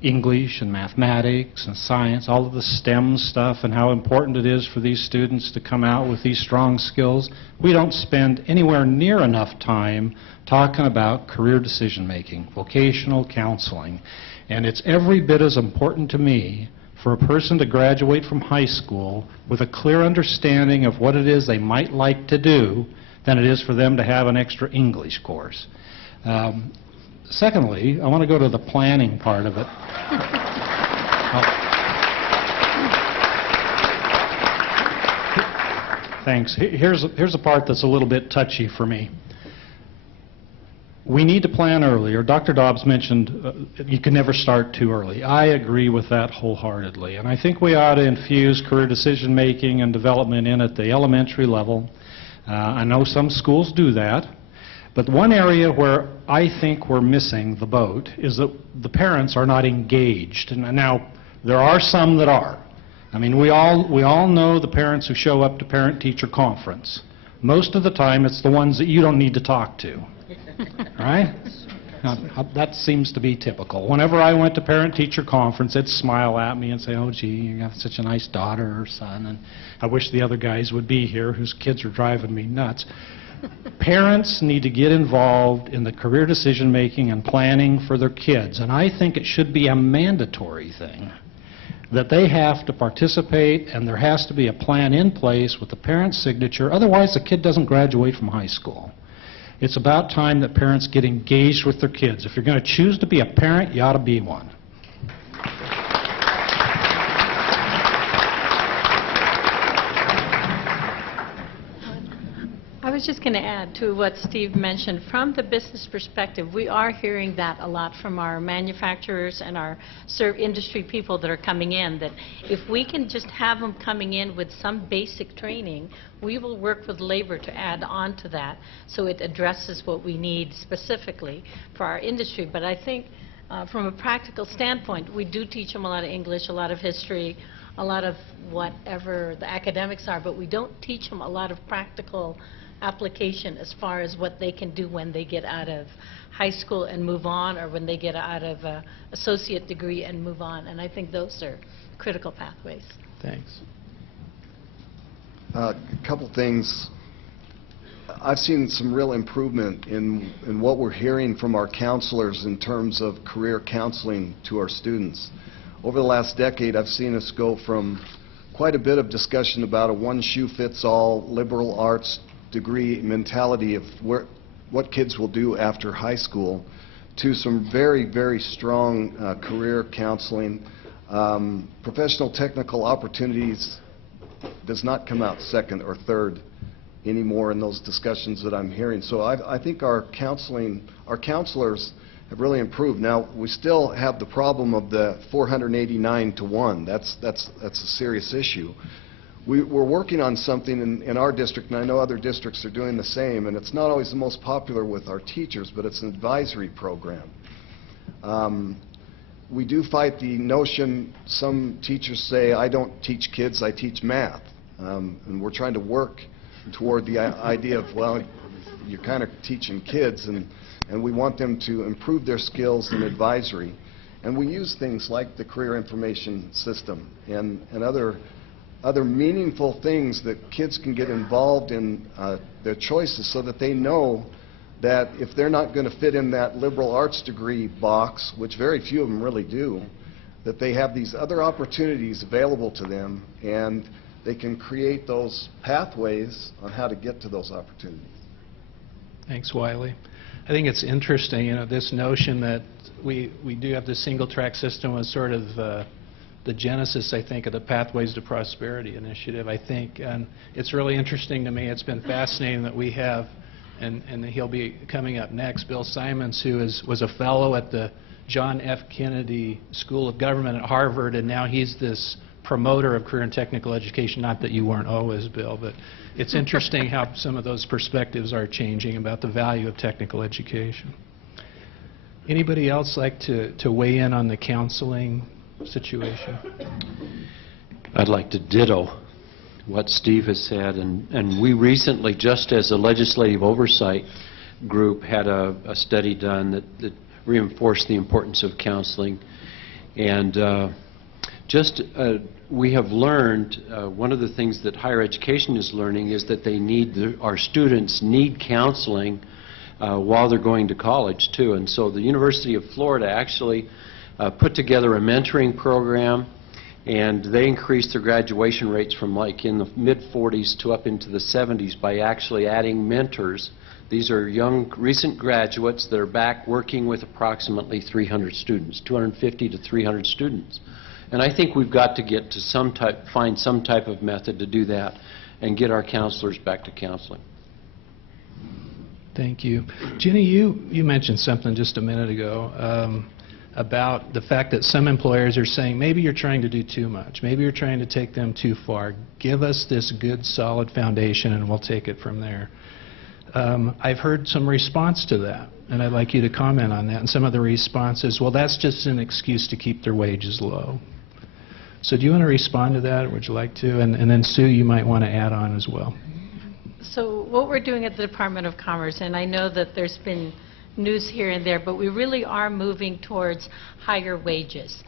English and mathematics and science, all of the STEM stuff, and how important it is for these students to come out with these strong skills. We don't spend anywhere near enough time talking about career decision making, vocational counseling, and it's every bit as important to me for a person to graduate from high school with a clear understanding of what it is they might like to do than it is for them to have an extra English course. Secondly, I want to go to the planning part of it. Thanks. Here's a part that's a little bit touchy for me. We need to plan earlier. Dr. Dobbs mentioned you can never start too early. I agree with that wholeheartedly. And I think we ought to infuse career decision making and development in at the elementary level. I know some schools do that. But one area where I think we're missing the boat is that the parents are not engaged. And now, there are some that are. I mean, we all know the parents who show up to parent-teacher conference. Most of the time, it's the ones that you don't need to talk to. Right? Now, that seems to be typical. Whenever I went to parent-teacher conference, they'd smile at me and say, "Oh, gee, you have such a nice daughter or son, and I wish the other guys would be here whose kids are driving me nuts." Parents need to get involved in the career decision-making and planning for their kids, and I think it should be a mandatory thing that they have to participate, and there has to be a plan in place with the parent's signature. Otherwise, the kid doesn't graduate from high school. It's about time that parents get engaged with their kids. If you're going to choose to be a parent, you ought to be one. I was just going to add to what Steve mentioned. From the business perspective, we are hearing that a lot from our manufacturers and our industry people that are coming in, that if we can just have them coming in with some basic training, we will work with labor to add on to that so it addresses what we need specifically for our industry. But I think from a practical standpoint, we do teach them a lot of English, a lot of history, a lot of whatever the academics are, but we don't teach them a lot of practical application as far as what they can do when they get out of high school and move on, or when they get out of an associate degree and move on. And I think those are critical pathways. Thanks. A couple things. I've seen some real improvement in what we're hearing from our counselors in terms of career counseling to our students. Over the last decade, I've seen us go from quite a bit of discussion about a one-shoe-fits-all liberal arts degree mentality of what kids will do after high school to some very, very strong career counseling. Professional technical opportunities does not come out second or third anymore in those discussions that I'm hearing. So I think our counselors have really improved. Now, we still have the problem of the 489 to 1. That's a serious issue. We're working on something in our district, and I know other districts are doing the same, and it's not always the most popular with our teachers, but it's an advisory program. we do fight the notion, some teachers say, I don't teach kids, I teach math. And we're trying to work toward the idea of, well, you're kind of teaching kids, and we want them to improve their skills in advisory. And we use things like the career information system and other meaningful things that kids can get involved in their choices, so that they know that if they're not going to fit in that liberal arts degree box, which very few of them really do, that they have these other opportunities available to them, and they can create those pathways on how to get to those opportunities. Thanks, Wiley. I think it's interesting, this notion that we do have the single-track system was sort of the genesis, I think, of the Pathways to Prosperity initiative, I think. And it's really interesting to me. It's been fascinating that we have, and he'll be coming up next, Bill Simons, who was a fellow at the John F. Kennedy School of Government at Harvard, and now he's this promoter of career and technical education. Not that you weren't always, Bill, but it's interesting how some of those perspectives are changing about the value of technical education. Anybody else like to weigh in on the counseling situation? I'd like to ditto what Steve has said, and we recently, just as a legislative oversight group, had a study done that reinforced the importance of counseling. And we have learned, one of the things that higher education is learning is that our students need counseling while they're going to college too. And so the University of Florida actually put together a mentoring program, and they increased their graduation rates from like in the mid-40s to up into the 70s by actually adding mentors. These are young, recent graduates that are back working with approximately 300 students, 250 to 300 students. And I think we've got to get to find some type of method to do that and get our counselors back to counseling. Thank you. Jenny, you mentioned something just a minute ago about the fact that some employers are saying, maybe you're trying to do too much, maybe you're trying to take them too far. Give us this good, solid foundation, and we'll take it from there. I've heard some response to that, and I'd like you to comment on that. And some of the response is, well, that's just an excuse to keep their wages low. So do you want to respond to that, or would you like to? And then, Sue, you might want to add on as well. So what we're doing at the Department of Commerce, and I know that there's been news here and there, but we really are moving towards higher wages.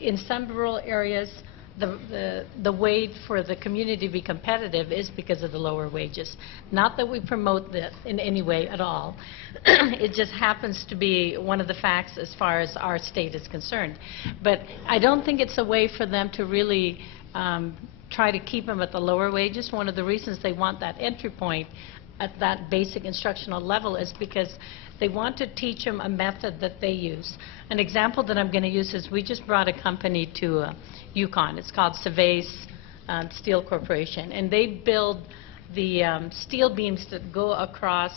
In some rural areas, the way for the community to be competitive is because of the lower wages. Not that we promote that in any way at all. It just happens to be one of the facts as far as our state is concerned. But I don't think it's a way for them to really try to keep them at the lower wages. One of the reasons they want that entry point at that basic instructional level is because they want to teach them a method that they use. An example that I'm going to use is we just brought a company to Yukon. It's called Cervais Steel Corporation, and they build the steel beams that go across.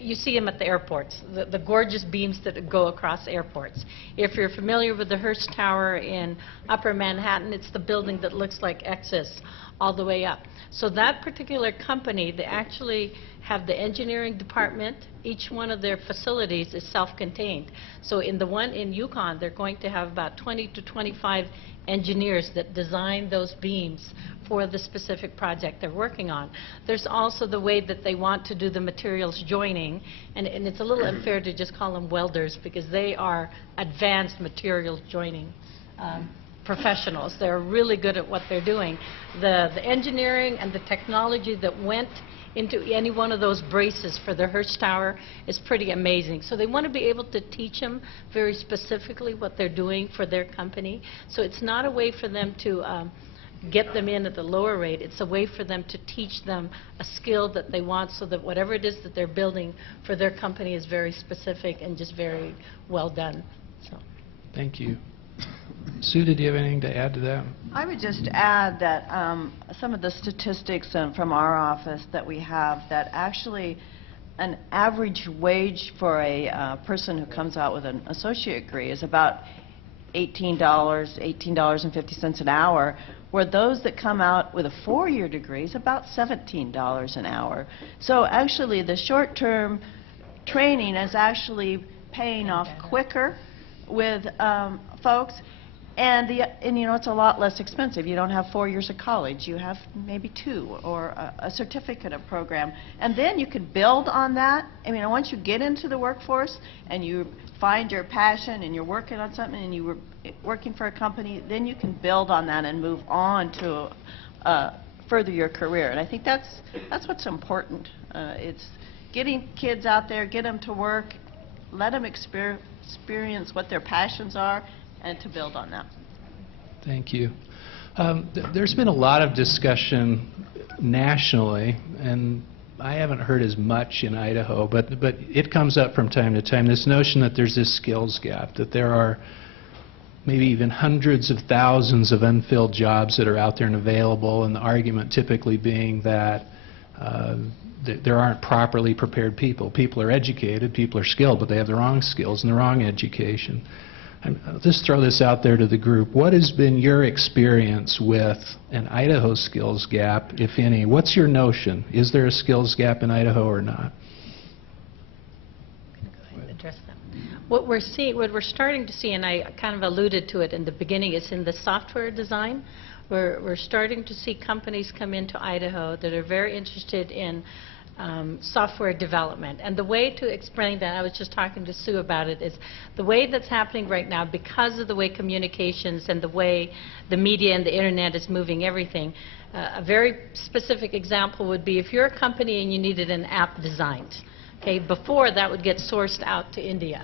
You see them at the airports, the gorgeous beams that go across airports. If you're familiar with the Hearst Tower in Upper Manhattan, it's the building that looks like X's all the way up. So that particular company, they actually have the engineering department. Each one of their facilities is self-contained. So in the one in Yukon, they're going to have about 20 to 25 engineers that design those beams for the specific project they're working on. There's also the way that they want to do the materials joining, and it's a little unfair to just call them welders because they are advanced materials joining professionals. They're really good at what they're doing. The engineering and the technology that went into any one of those braces for the Hearst Tower is pretty amazing. So they want to be able to teach them very specifically what they're doing for their company. So it's not a way for them to get them in at the lower rate. It's a way for them to teach them a skill that they want so that whatever it is that they're building for their company is very specific and just very well done. So. Thank you. Sue, did you have anything to add to that? I would just add that some of the statistics from our office that we have, that actually an average wage for a person who comes out with an associate degree is about $18.50 an hour, where those that come out with a four-year degree is about $17 an hour. So actually the short-term training is actually paying off quicker with folks, and you know, it's a lot less expensive. You don't have 4 years of college. You have maybe 2 or a certificate of program. And then you can build on that. I mean, once you get into the workforce and you find your passion and you're working on something and you were working for a company, then you can build on that and move on to further your career. And I think that's what's important. It's getting kids out there, get them to work, let them experience what their passions are, and to build on that. Thank you. There's been a lot of discussion nationally, and I haven't heard as much in Idaho, but it comes up from time to time, this notion that there's this skills gap, that there are maybe even hundreds of thousands of unfilled jobs that are out there and available, and the argument typically being that there aren't properly prepared people. People are educated, people are skilled, but they have the wrong skills and the wrong education. I'll just throw this out there to the group. What has been your experience with an Idaho skills gap, if any? What's your notion? Is there a skills gap in Idaho or not? Address that. What we're starting to see, and I kind of alluded to it in the beginning, is in the software design. We're starting to see companies come into Idaho that are very interested in software development. And the way to explain that, I was just talking to Sue about it, is the way that's happening right now, because of the way communications and the way the media and the internet is moving everything. A very specific example would be if you're a company and you needed an app designed. Okay, before that would get sourced out to India.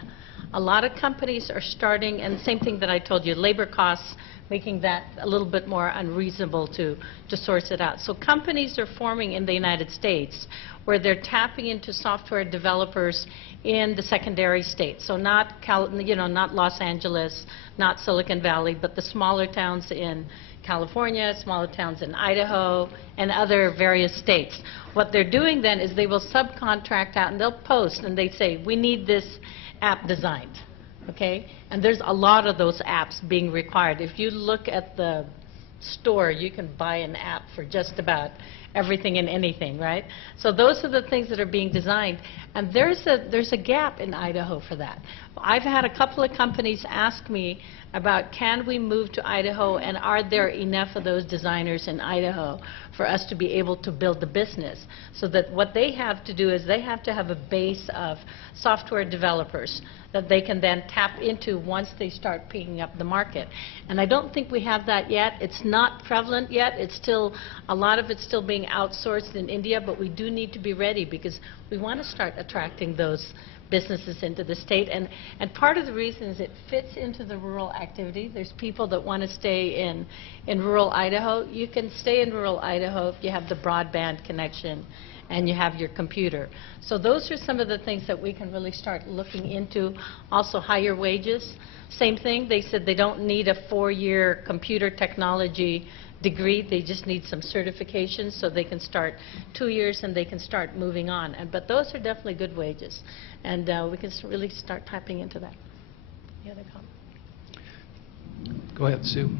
A lot of companies are starting, and the same thing that I told you, labor costs, making that a little bit more unreasonable to source it out. So companies are forming in the United States where they're tapping into software developers in the secondary states. So not not Los Angeles, not Silicon Valley, but the smaller towns in California, smaller towns in Idaho, and other various states. What they're doing then is they will subcontract out, and they'll post, and they say, we need this app designed. Okay? And there's a lot of those apps being required. If you look at the store, you can buy an app for just about everything and anything, right? So those are the things that are being designed. And there's a gap in Idaho for that. I've had a couple of companies ask me about, can we move to Idaho, and are there enough of those designers in Idaho for us to be able to build the business? So that what they have to do is they have to have a base of software developers that they can then tap into once they start picking up the market. And I don't think we have that yet. It's not prevalent yet. It's still, a lot of it's still being outsourced in India, but we do need to be ready because we want to start attracting those businesses into the state. And part of the reason is it fits into the rural activity. There's people that want to stay in rural Idaho. You can stay in rural Idaho if you have the broadband connection and you have your computer. So those are some of the things that we can really start looking into. Also higher wages. Same thing, they said they don't need a 4-year computer technology degree, they just need some certifications so they can start 2 years and they can start moving on. But those are definitely good wages. And we can really start tapping into that. Any other comment? Go ahead, Sue.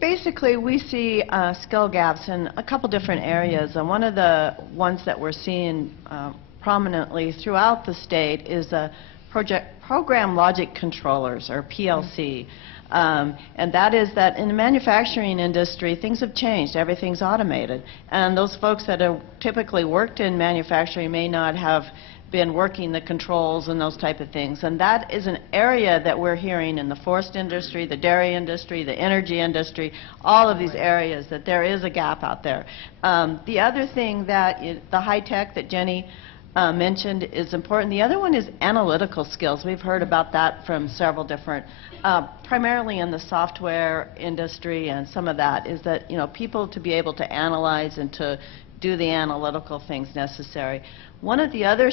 Basically, we see skill gaps in a couple different areas. And one of the ones that we're seeing prominently throughout the state is program logic controllers, or PLC. And that is that in the manufacturing industry, things have changed. Everything's automated. And those folks that have typically worked in manufacturing may not have been working the controls and those type of things. And that is an area that we're hearing in the forest industry, the dairy industry, the energy industry, all of these areas, that there is a gap out there. The other thing that the high tech that Jenny mentioned is important. The other one is analytical skills. We've heard about that from several different, primarily in the software industry, and some of that is that, people to be able to analyze and to do the analytical things necessary. One of the other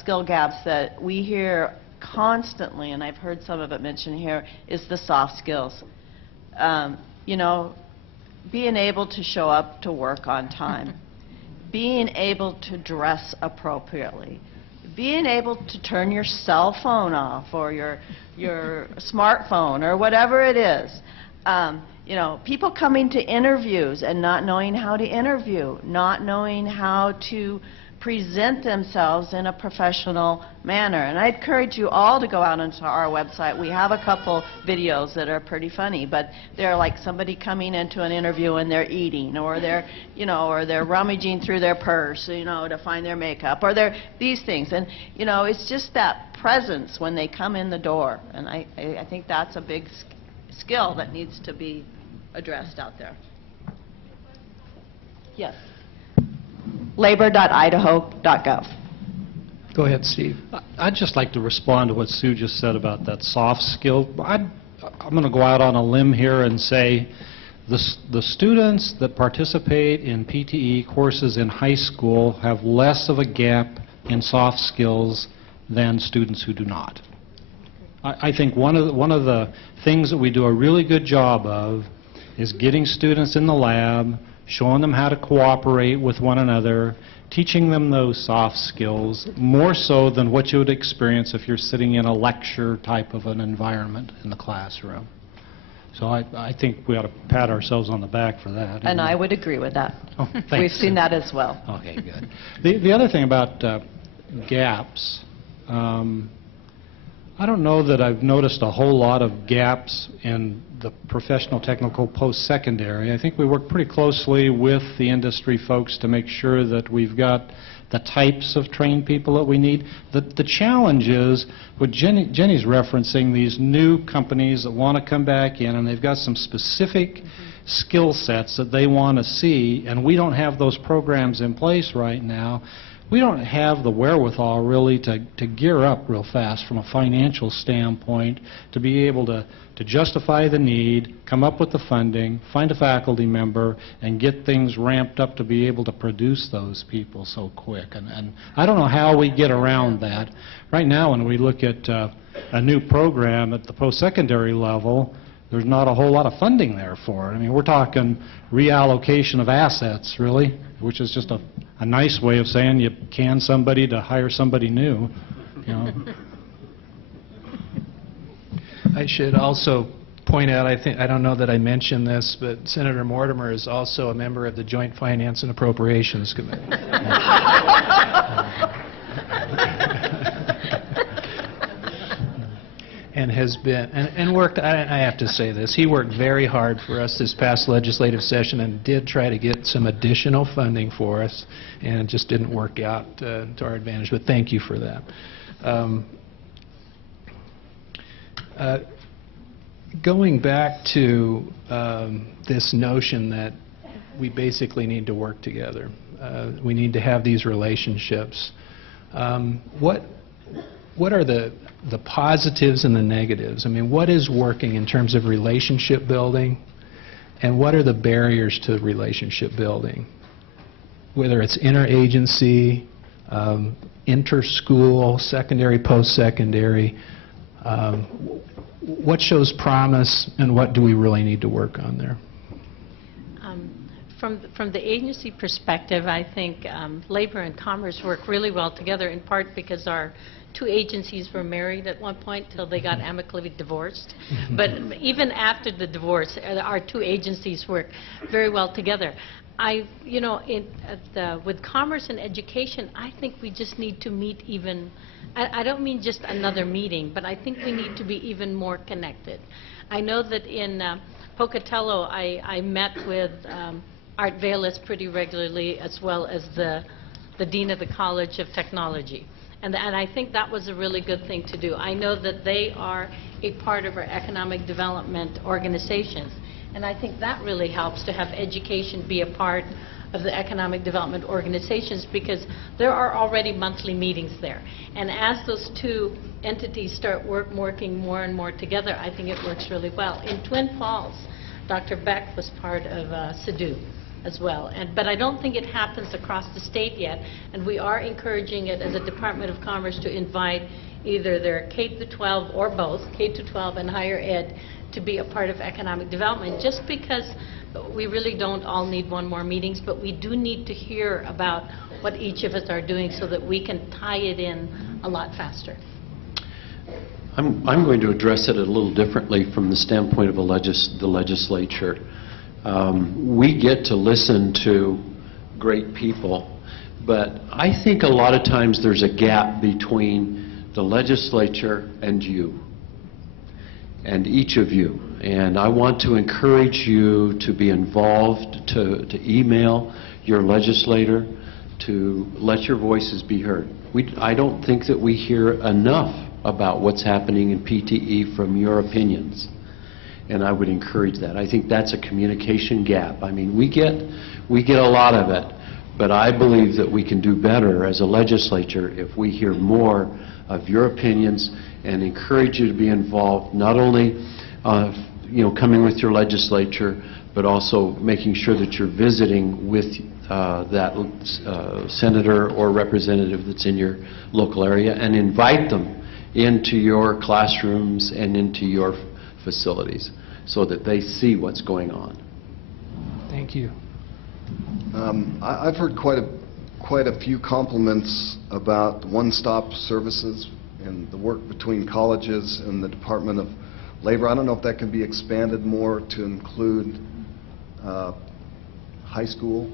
skill gaps that we hear constantly, and I've heard some of it mentioned here, is the soft skills. Being able to show up to work on time, being able to dress appropriately, being able to turn your cell phone off or your smartphone or whatever it is. People coming to interviews and not knowing how to interview, not knowing how to present themselves in a professional manner. And I encourage you all to go out onto our website. We have a couple videos that are pretty funny, but they're like somebody coming into an interview and they're eating, or they're, you know, or they're rummaging through their purse, you know, to find their makeup, or they're these things. And, you know, it's just that presence when they come in the door. And I think that's a big skill that needs to be addressed out there. Yes. labor.idaho.gov. Go ahead, Steve. I'd just like to respond to what Sue just said about that soft skill. I'm going to go out on a limb here and say the students that participate in PTE courses in high school have less of a gap in soft skills than students who do not. I think one of the things that we do a really good job of is getting students in the lab, showing them how to cooperate with one another, teaching them those soft skills, more so than what you would experience if you're sitting in a lecture type of an environment in the classroom. So I think we ought to pat ourselves on the back for that. And I would agree with that. Oh, thanks. We've seen that as well. Okay, good. The other thing about gaps, I don't know that I've noticed a whole lot of gaps in the professional technical post-secondary. I think we work pretty closely with the industry folks to make sure that we've got the types of trained people that we need. The challenge is, what Jenny's referencing, these new companies that want to come back in and they've got some specific skill sets that they want to see, and we don't have those programs in place right now. We don't have the wherewithal really to gear up real fast from a financial standpoint to be able to justify the need, come up with the funding, find a faculty member, and get things ramped up to be able to produce those people so quick. And I don't know how we get around that. Right now, when we look at a new program at the post-secondary level, there's not a whole lot of funding there for it. I mean, we're talking reallocation of assets, really, which is just a nice way of saying you can somebody to hire somebody new, you know. I should also point out, I don't know that I mentioned this, but Senator Mortimer is also a member of the Joint Finance and Appropriations Committee. And has been, and worked, I have to say this, he worked very hard for us this past legislative session and did try to get some additional funding for us, and it just didn't work out to our advantage, but thank you for that. Going back to this notion that we basically need to work together, we need to have these relationships, what are the positives and the negatives? I mean, what is working in terms of relationship building, and what are the barriers to relationship building? Whether it's interagency, inter-school, secondary, post-secondary, what shows promise and what do we really need to work on there? From the agency perspective, I think Labor and Commerce work really well together, in part because our two agencies were married at one point till they got amicably divorced. But even after the divorce, our two agencies work very well together. With Commerce and Education, I think we just need to meet even, I don't mean just another meeting, but I think we need to be even more connected. I know that in Pocatello, I met with Art Vallis pretty regularly, as well as the Dean of the College of Technology. And I think that was a really good thing to do. I know that they are a part of our economic development organizations. And I think that really helps to have education be a part of the economic development organizations, because there are already monthly meetings there. And as those two entities start working more and more together, I think it works really well. In Twin Falls, Dr. Beck was part of SEDU as well. But I don't think it happens across the state yet, and we are encouraging it as a Department of Commerce to invite either their K-12 or both, K-12 and higher ed, to be a part of economic development, just because we really don't all need one more meetings, but we do need to hear about what each of us are doing so that we can tie it in a lot faster. I'm going to address it a little differently from the standpoint of the legislature. We get to listen to great people, But I think a lot of times there's a gap between the legislature and you, and each of you. And I want to encourage you to be involved, to email your legislator, to let your voices be heard. I don't think that we hear enough about what's happening in PTE from your opinions. And I would encourage that. I think that's a communication gap. I mean, we get a lot of it, but I believe that we can do better as a legislature if we hear more of your opinions and encourage you to be involved, not only coming with your legislature, but also making sure that you're visiting with that senator or representative that's in your local area, and invite them into your classrooms and into your facilities so that they see what's going on. Thank you. I've heard quite a few compliments about one-stop services and the work between colleges and the Department of Labor. I don't know if that can be expanded more to include high school.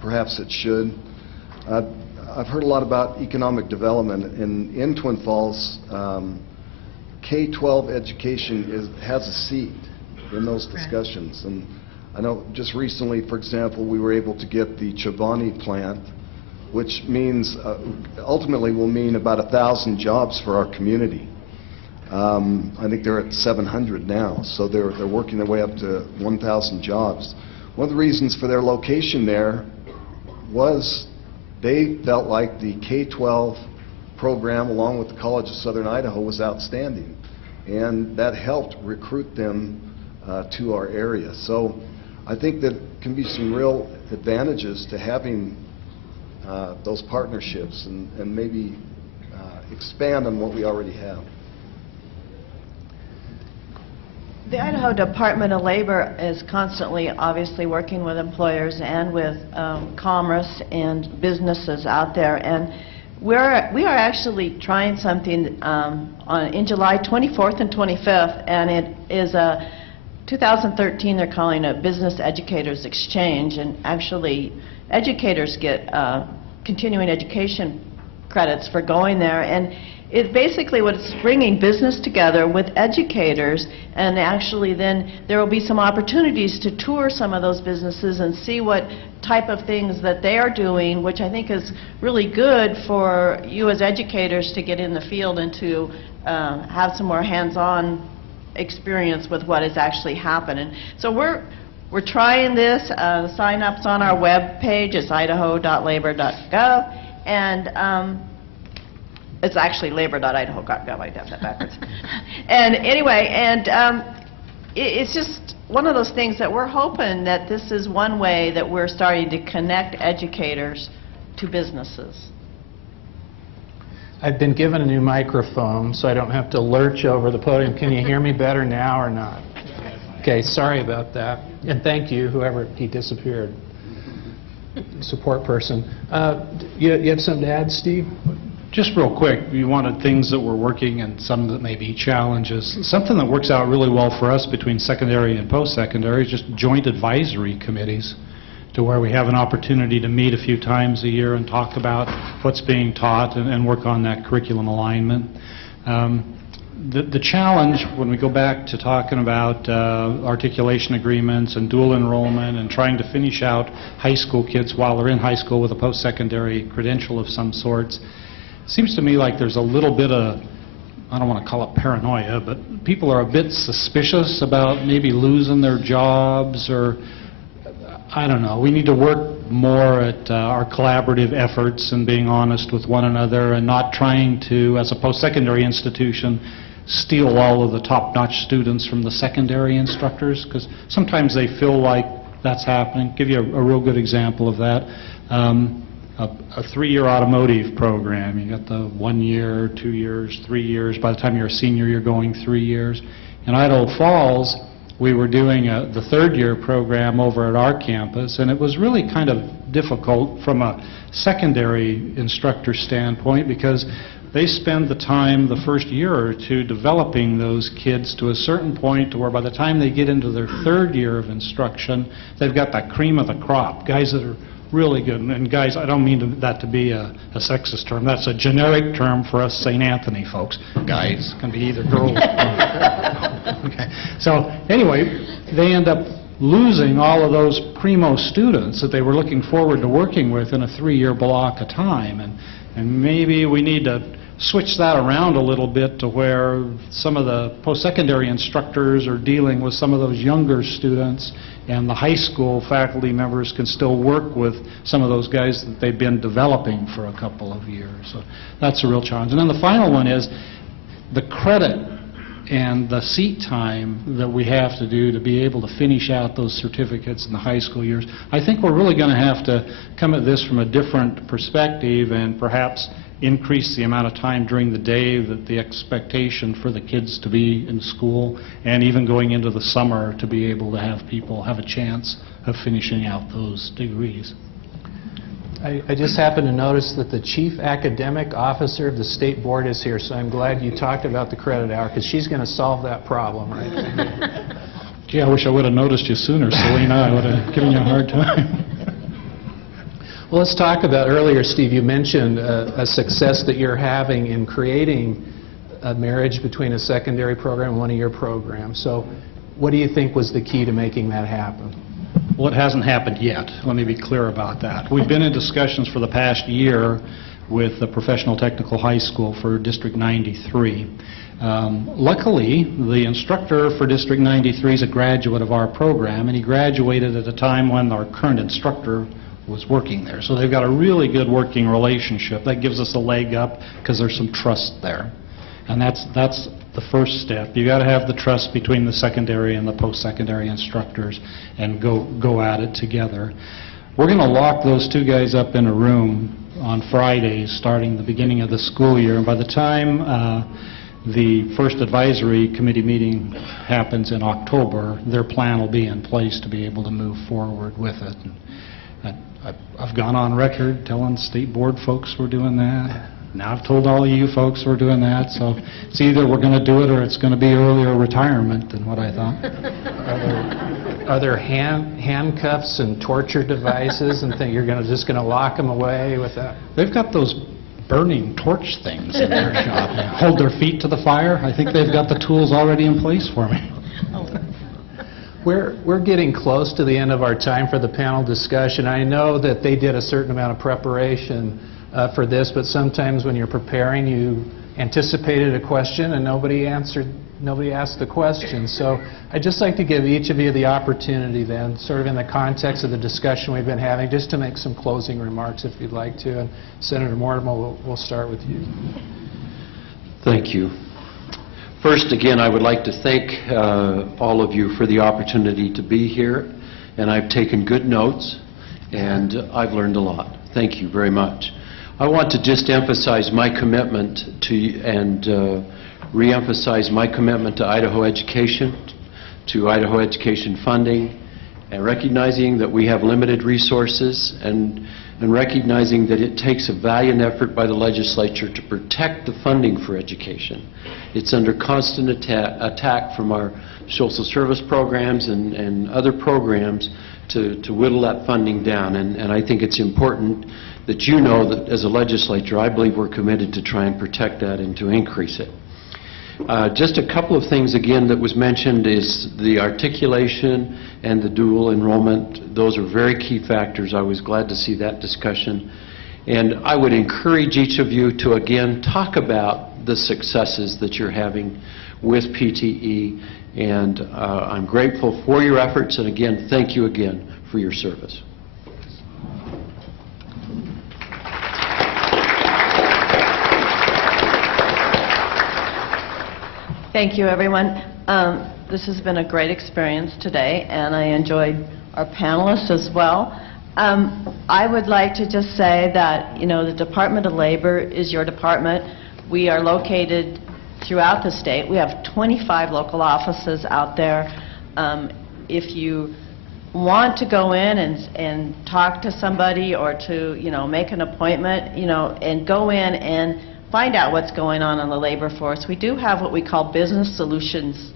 Perhaps it should. I've heard a lot about economic development, and in Twin Falls, K-12 education has a seat in those discussions. And I know just recently, for example, we were able to get the Chobani plant, which means ultimately will mean about 1,000 jobs for our community. I think they're at 700 now, so they're working their way up to 1,000 jobs. One of the reasons for their location there was they felt like the K-12 program, along with the College of Southern Idaho, was outstanding, and that helped recruit them to our area. So I think that can be some real advantages to having those partnerships and maybe expand on what we already have. The Idaho Department of Labor is constantly, obviously, working with employers and with commerce and businesses out there. And we are actually trying something in July 24th and 25th, and it is a 2013, they're calling it Business Educators Exchange, and actually educators get continuing education credits for going there. And it basically what it's bringing business together with educators, and actually then there will be some opportunities to tour some of those businesses and see what type of things that they are doing, which I think is really good for you as educators to get in the field and to have some more hands-on experience with what is actually happening. So we're trying this. The sign-up's on our web page. It's idaho.labor.gov, and it's actually labor.idaho.gov. I have that backwards. And anyway, it's just one of those things that we're hoping that this is one way that we're starting to connect educators to businesses. I've been given a new microphone, so I don't have to lurch over the podium. Can you hear me better now or not? Okay, sorry about that. And thank you, whoever, he disappeared. Support person. You have something to add, Steve? Just real quick, we wanted things that were working and some that may be challenges. Something that works out really well for us between secondary and post-secondary is just joint advisory committees, to where we have an opportunity to meet a few times a year and talk about what's being taught and work on that curriculum alignment. The challenge, when we go back to talking about articulation agreements and dual enrollment and trying to finish out high school kids while they're in high school with a post-secondary credential of some sorts, seems to me like there's a little bit of, I don't want to call it paranoia, but people are a bit suspicious about maybe losing their jobs, or I don't know. We need to work more at our collaborative efforts and being honest with one another and not trying to, as a post-secondary institution, steal all of the top-notch students from the secondary instructors, because sometimes they feel like that's happening. Give you a real good example of that. A 3-year automotive program. You got the 1 year, 2 years, 3 years. By the time you're a senior, you're going 3 years. In Idaho Falls, we were doing the 3rd-year program over at our campus, and it was really kind of difficult from a secondary instructor standpoint, because they spend the time the first year or two developing those kids to a certain point to where by the time they get into their 3rd year of instruction, they've got that cream of the crop, guys that are really good. And guys, I don't mean that to be a sexist term. That's a generic term for us St. Anthony folks. Guys can be either girls. Okay. So anyway, they end up losing all of those primo students that they were looking forward to working with in a 3-year block of time. And maybe we need to switch that around a little bit to where some of the post-secondary instructors are dealing with some of those younger students, and the high school faculty members can still work with some of those guys that they've been developing for a couple of years. So that's a real challenge. And then the final one is the credit and the seat time that we have to do to be able to finish out those certificates in the high school years. I think we're really going to have to come at this from a different perspective and perhaps increase the amount of time during the day that the expectation for the kids to be in school, and even going into the summer to be able to have people have a chance of finishing out those degrees. I just happened to notice that the chief academic officer of the state board is here, so I'm glad you talked about the credit hour, because she's going to solve that problem, right? Gee, I wish I would have noticed you sooner, Selena. I would have given you a hard time. Well, let's talk about earlier, Steve, you mentioned a success that you're having in creating a marriage between a secondary program and one of your programs. So what do you think was the key to making that happen? Well, it hasn't happened yet. Let me be clear about that. We've been in discussions for the past year with the Professional Technical High School for District 93. Luckily, the instructor for District 93 is a graduate of our program, and he graduated at a time when our current instructor was working there. So they've got a really good working relationship. That gives us a leg up because there's some trust there. And that's the first step. You've got to have the trust between the secondary and the post-secondary instructors and go at it together. We're going to lock those two guys up in a room on Fridays starting the beginning of the school year. And by the time the first advisory committee meeting happens in October, their plan will be in place to be able to move forward with it. I've gone on record telling state board folks we're doing that. Now I've told all of you folks we're doing that, so it's either we're going to do it or it's going to be earlier retirement than what I thought. Are there handcuffs and torture devices and things? You're just going to lock them away with that? They've got those burning torch things in their shop. Hold their feet to the fire. I think they've got the tools already in place for me. We're getting close to the end of our time for the panel discussion. I know that they did a certain amount of preparation for this, but sometimes when you're preparing, you anticipated a question and nobody asked the question. So I'd just like to give each of you the opportunity then, sort of in the context of the discussion we've been having, just to make some closing remarks if you'd like to. And Senator Mortimer, we'll start with you. Thank you. First, again, I would like to thank all of you for the opportunity to be here, and I've taken good notes, and I've learned a lot. Thank you very much. I want to just emphasize my commitment to, and re-emphasize my commitment to Idaho education, to Idaho education funding, and recognizing that we have limited resources, and recognizing that it takes a valiant effort by the legislature to protect the funding for education. It's under constant attack from our social service programs and other programs to whittle that funding down. And I think it's important that you know that as a legislature, I believe we're committed to try and protect that and to increase it. Just a couple of things again that was mentioned is the articulation and the dual enrollment. Those are very key factors. I was glad to see that discussion. And I would encourage each of you to again talk about the successes that you're having with PTE. And I'm grateful for your efforts, and again, thank you again for your service. Thank you, everyone. This has been a great experience today, and I enjoyed our panelists as well. I would like to just say that, you know, the Department of Labor is your department. We are located throughout the state. We have 25 local offices out there. If you want to go in and talk to somebody or to, you know, make an appointment, you know, and go in and find out what's going on the labor force. We do have what we call business solutions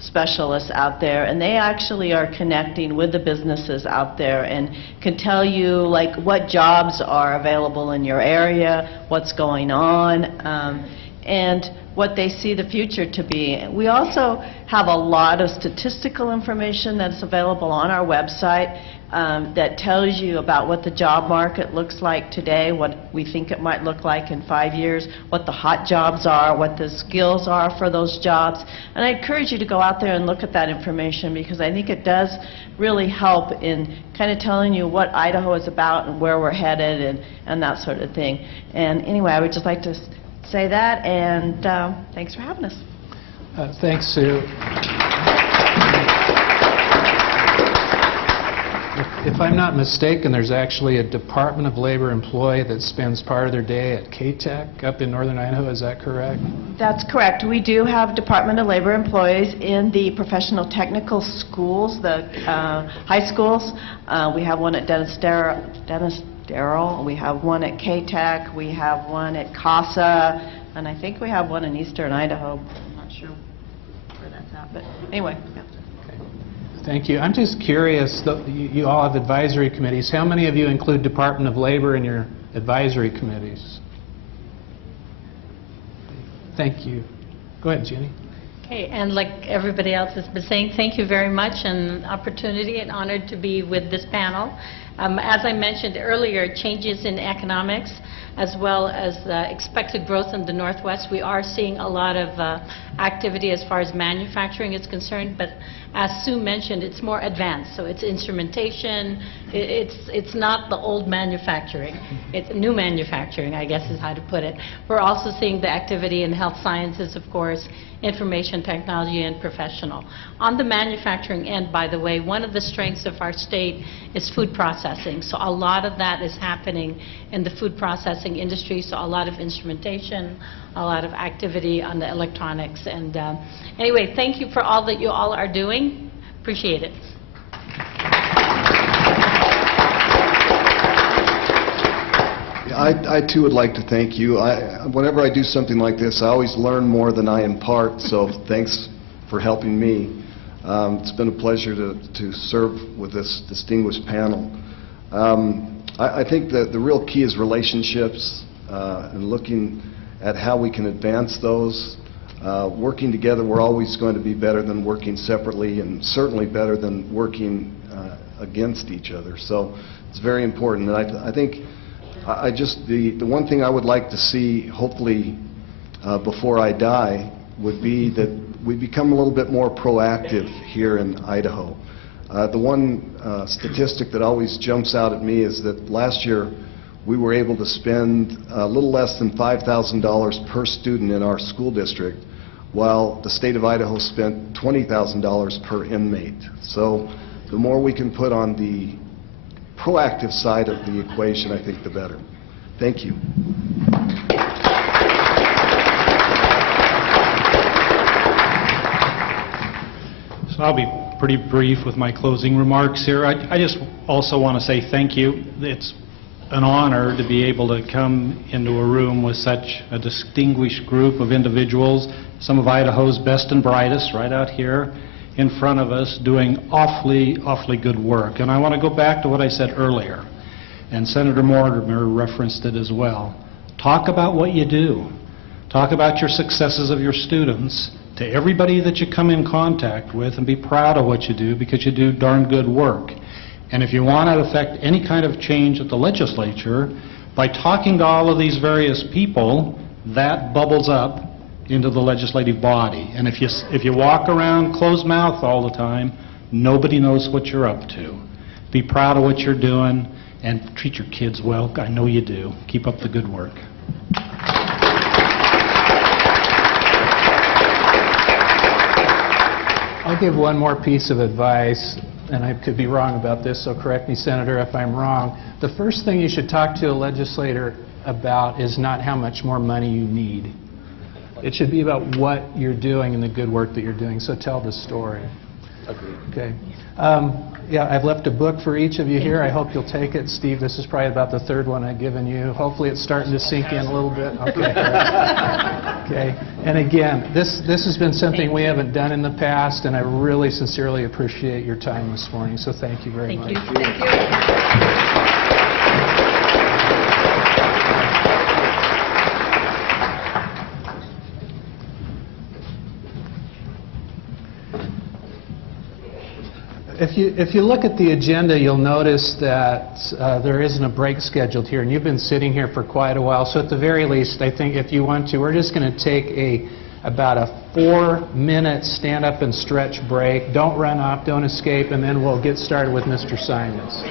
specialists out there, and they actually are connecting with the businesses out there and can tell you like what jobs are available in your area, what's going on, and what they see the future to be. We also have a lot of statistical information that's available on our website that tells you about what the job market looks like today, what we think it might look like in 5 years, what the hot jobs are, what the skills are for those jobs. And I encourage you to go out there and look at that information, because I think it does really help in kind of telling you what Idaho is about and where we're headed and that sort of thing. And anyway, I would just like to say that, and thanks for having us. Thanks, Sue. If I'm not mistaken, there's actually a Department of Labor employee that spends part of their day at K-Tech up in northern Idaho. Is that correct? That's correct. We do have Department of Labor employees in the professional technical schools, the high schools. We have one at Dennis Darrell, we have one at K-Tech, we have one at CASA, and I think we have one in eastern Idaho. I'm not sure where that's at, but anyway. Yeah. Thank you. I'm just curious, you all have advisory committees. How many of you include Department of Labor in your advisory committees? Thank you. Go ahead, Jenny. Okay, and like everybody else has been saying, thank you very much, and opportunity and honored to be with this panel. As I mentioned earlier, changes in economics as well as expected growth in the Northwest. We are seeing a lot of activity as far as manufacturing is concerned, but as Sue mentioned, it's more advanced. So it's instrumentation. It's not the old manufacturing. It's new manufacturing, I guess is how to put it. We're also seeing the activity in health sciences, of course, information technology, and professional. On the manufacturing end, by the way, one of the strengths of our state is food processing. So a lot of that is happening in the food processing industry, so a lot of instrumentation, a lot of activity on the electronics. And anyway, thank you for all that you all are doing. Appreciate it. I too would like to thank you. Whenever I do something like this, I always learn more than I impart, so thanks for helping me. It's been a pleasure to serve with this distinguished panel. I think that the real key is relationships and looking at how we can advance those. Working together, we're always going to be better than working separately, and certainly better than working against each other. So it's very important. And I think the one thing I would like to see, hopefully before I die, would be that we become a little bit more proactive here in Idaho. The one statistic that always jumps out at me is that last year we were able to spend a little less than $5,000 per student in our school district, while the state of Idaho spent $20,000 per inmate. So the more we can put on the proactive side of the equation, I think the better. Thank you. So I'll be pretty brief with my closing remarks here. I just also want to say thank you. It's an honor to be able to come into a room with such a distinguished group of individuals, some of Idaho's best and brightest right out here in front of us, doing awfully, awfully good work. And I want to go back to what I said earlier, and Senator Mortimer referenced it as well. Talk about what you do. Talk about your successes of your students to everybody that you come in contact with, and be proud of what you do, because you do darn good work. And if you want to affect any kind of change at the legislature, by talking to all of these various people, that bubbles up into the legislative body. And if you walk around closed mouth all the time, nobody knows what you're up to. Be proud of what you're doing, and treat your kids well. I know you do. Keep up the good work. I'll give one more piece of advice, and I could be wrong about this, so correct me, Senator, if I'm wrong. The first thing you should talk to a legislator about is not how much more money you need. It should be about what you're doing and the good work that you're doing, so tell the story. Agreed. Okay. Yeah, I've left a book for each of you here. I hope you'll take it. Steve, this is probably about the third one I've given you. Hopefully it's starting to sink in a little bit. Okay. Okay, and again, this has been something we haven't done in the past, and I really sincerely appreciate your time this morning, so thank you very much. Thank you. Thank you. If you look at the agenda, you'll notice that there isn't a break scheduled here, and you've been sitting here for quite a while, so at the very least, I think if you want to, we're just going to take about a 4-minute stand-up and stretch break. Don't run off, don't escape, and then we'll get started with Mr. Simons.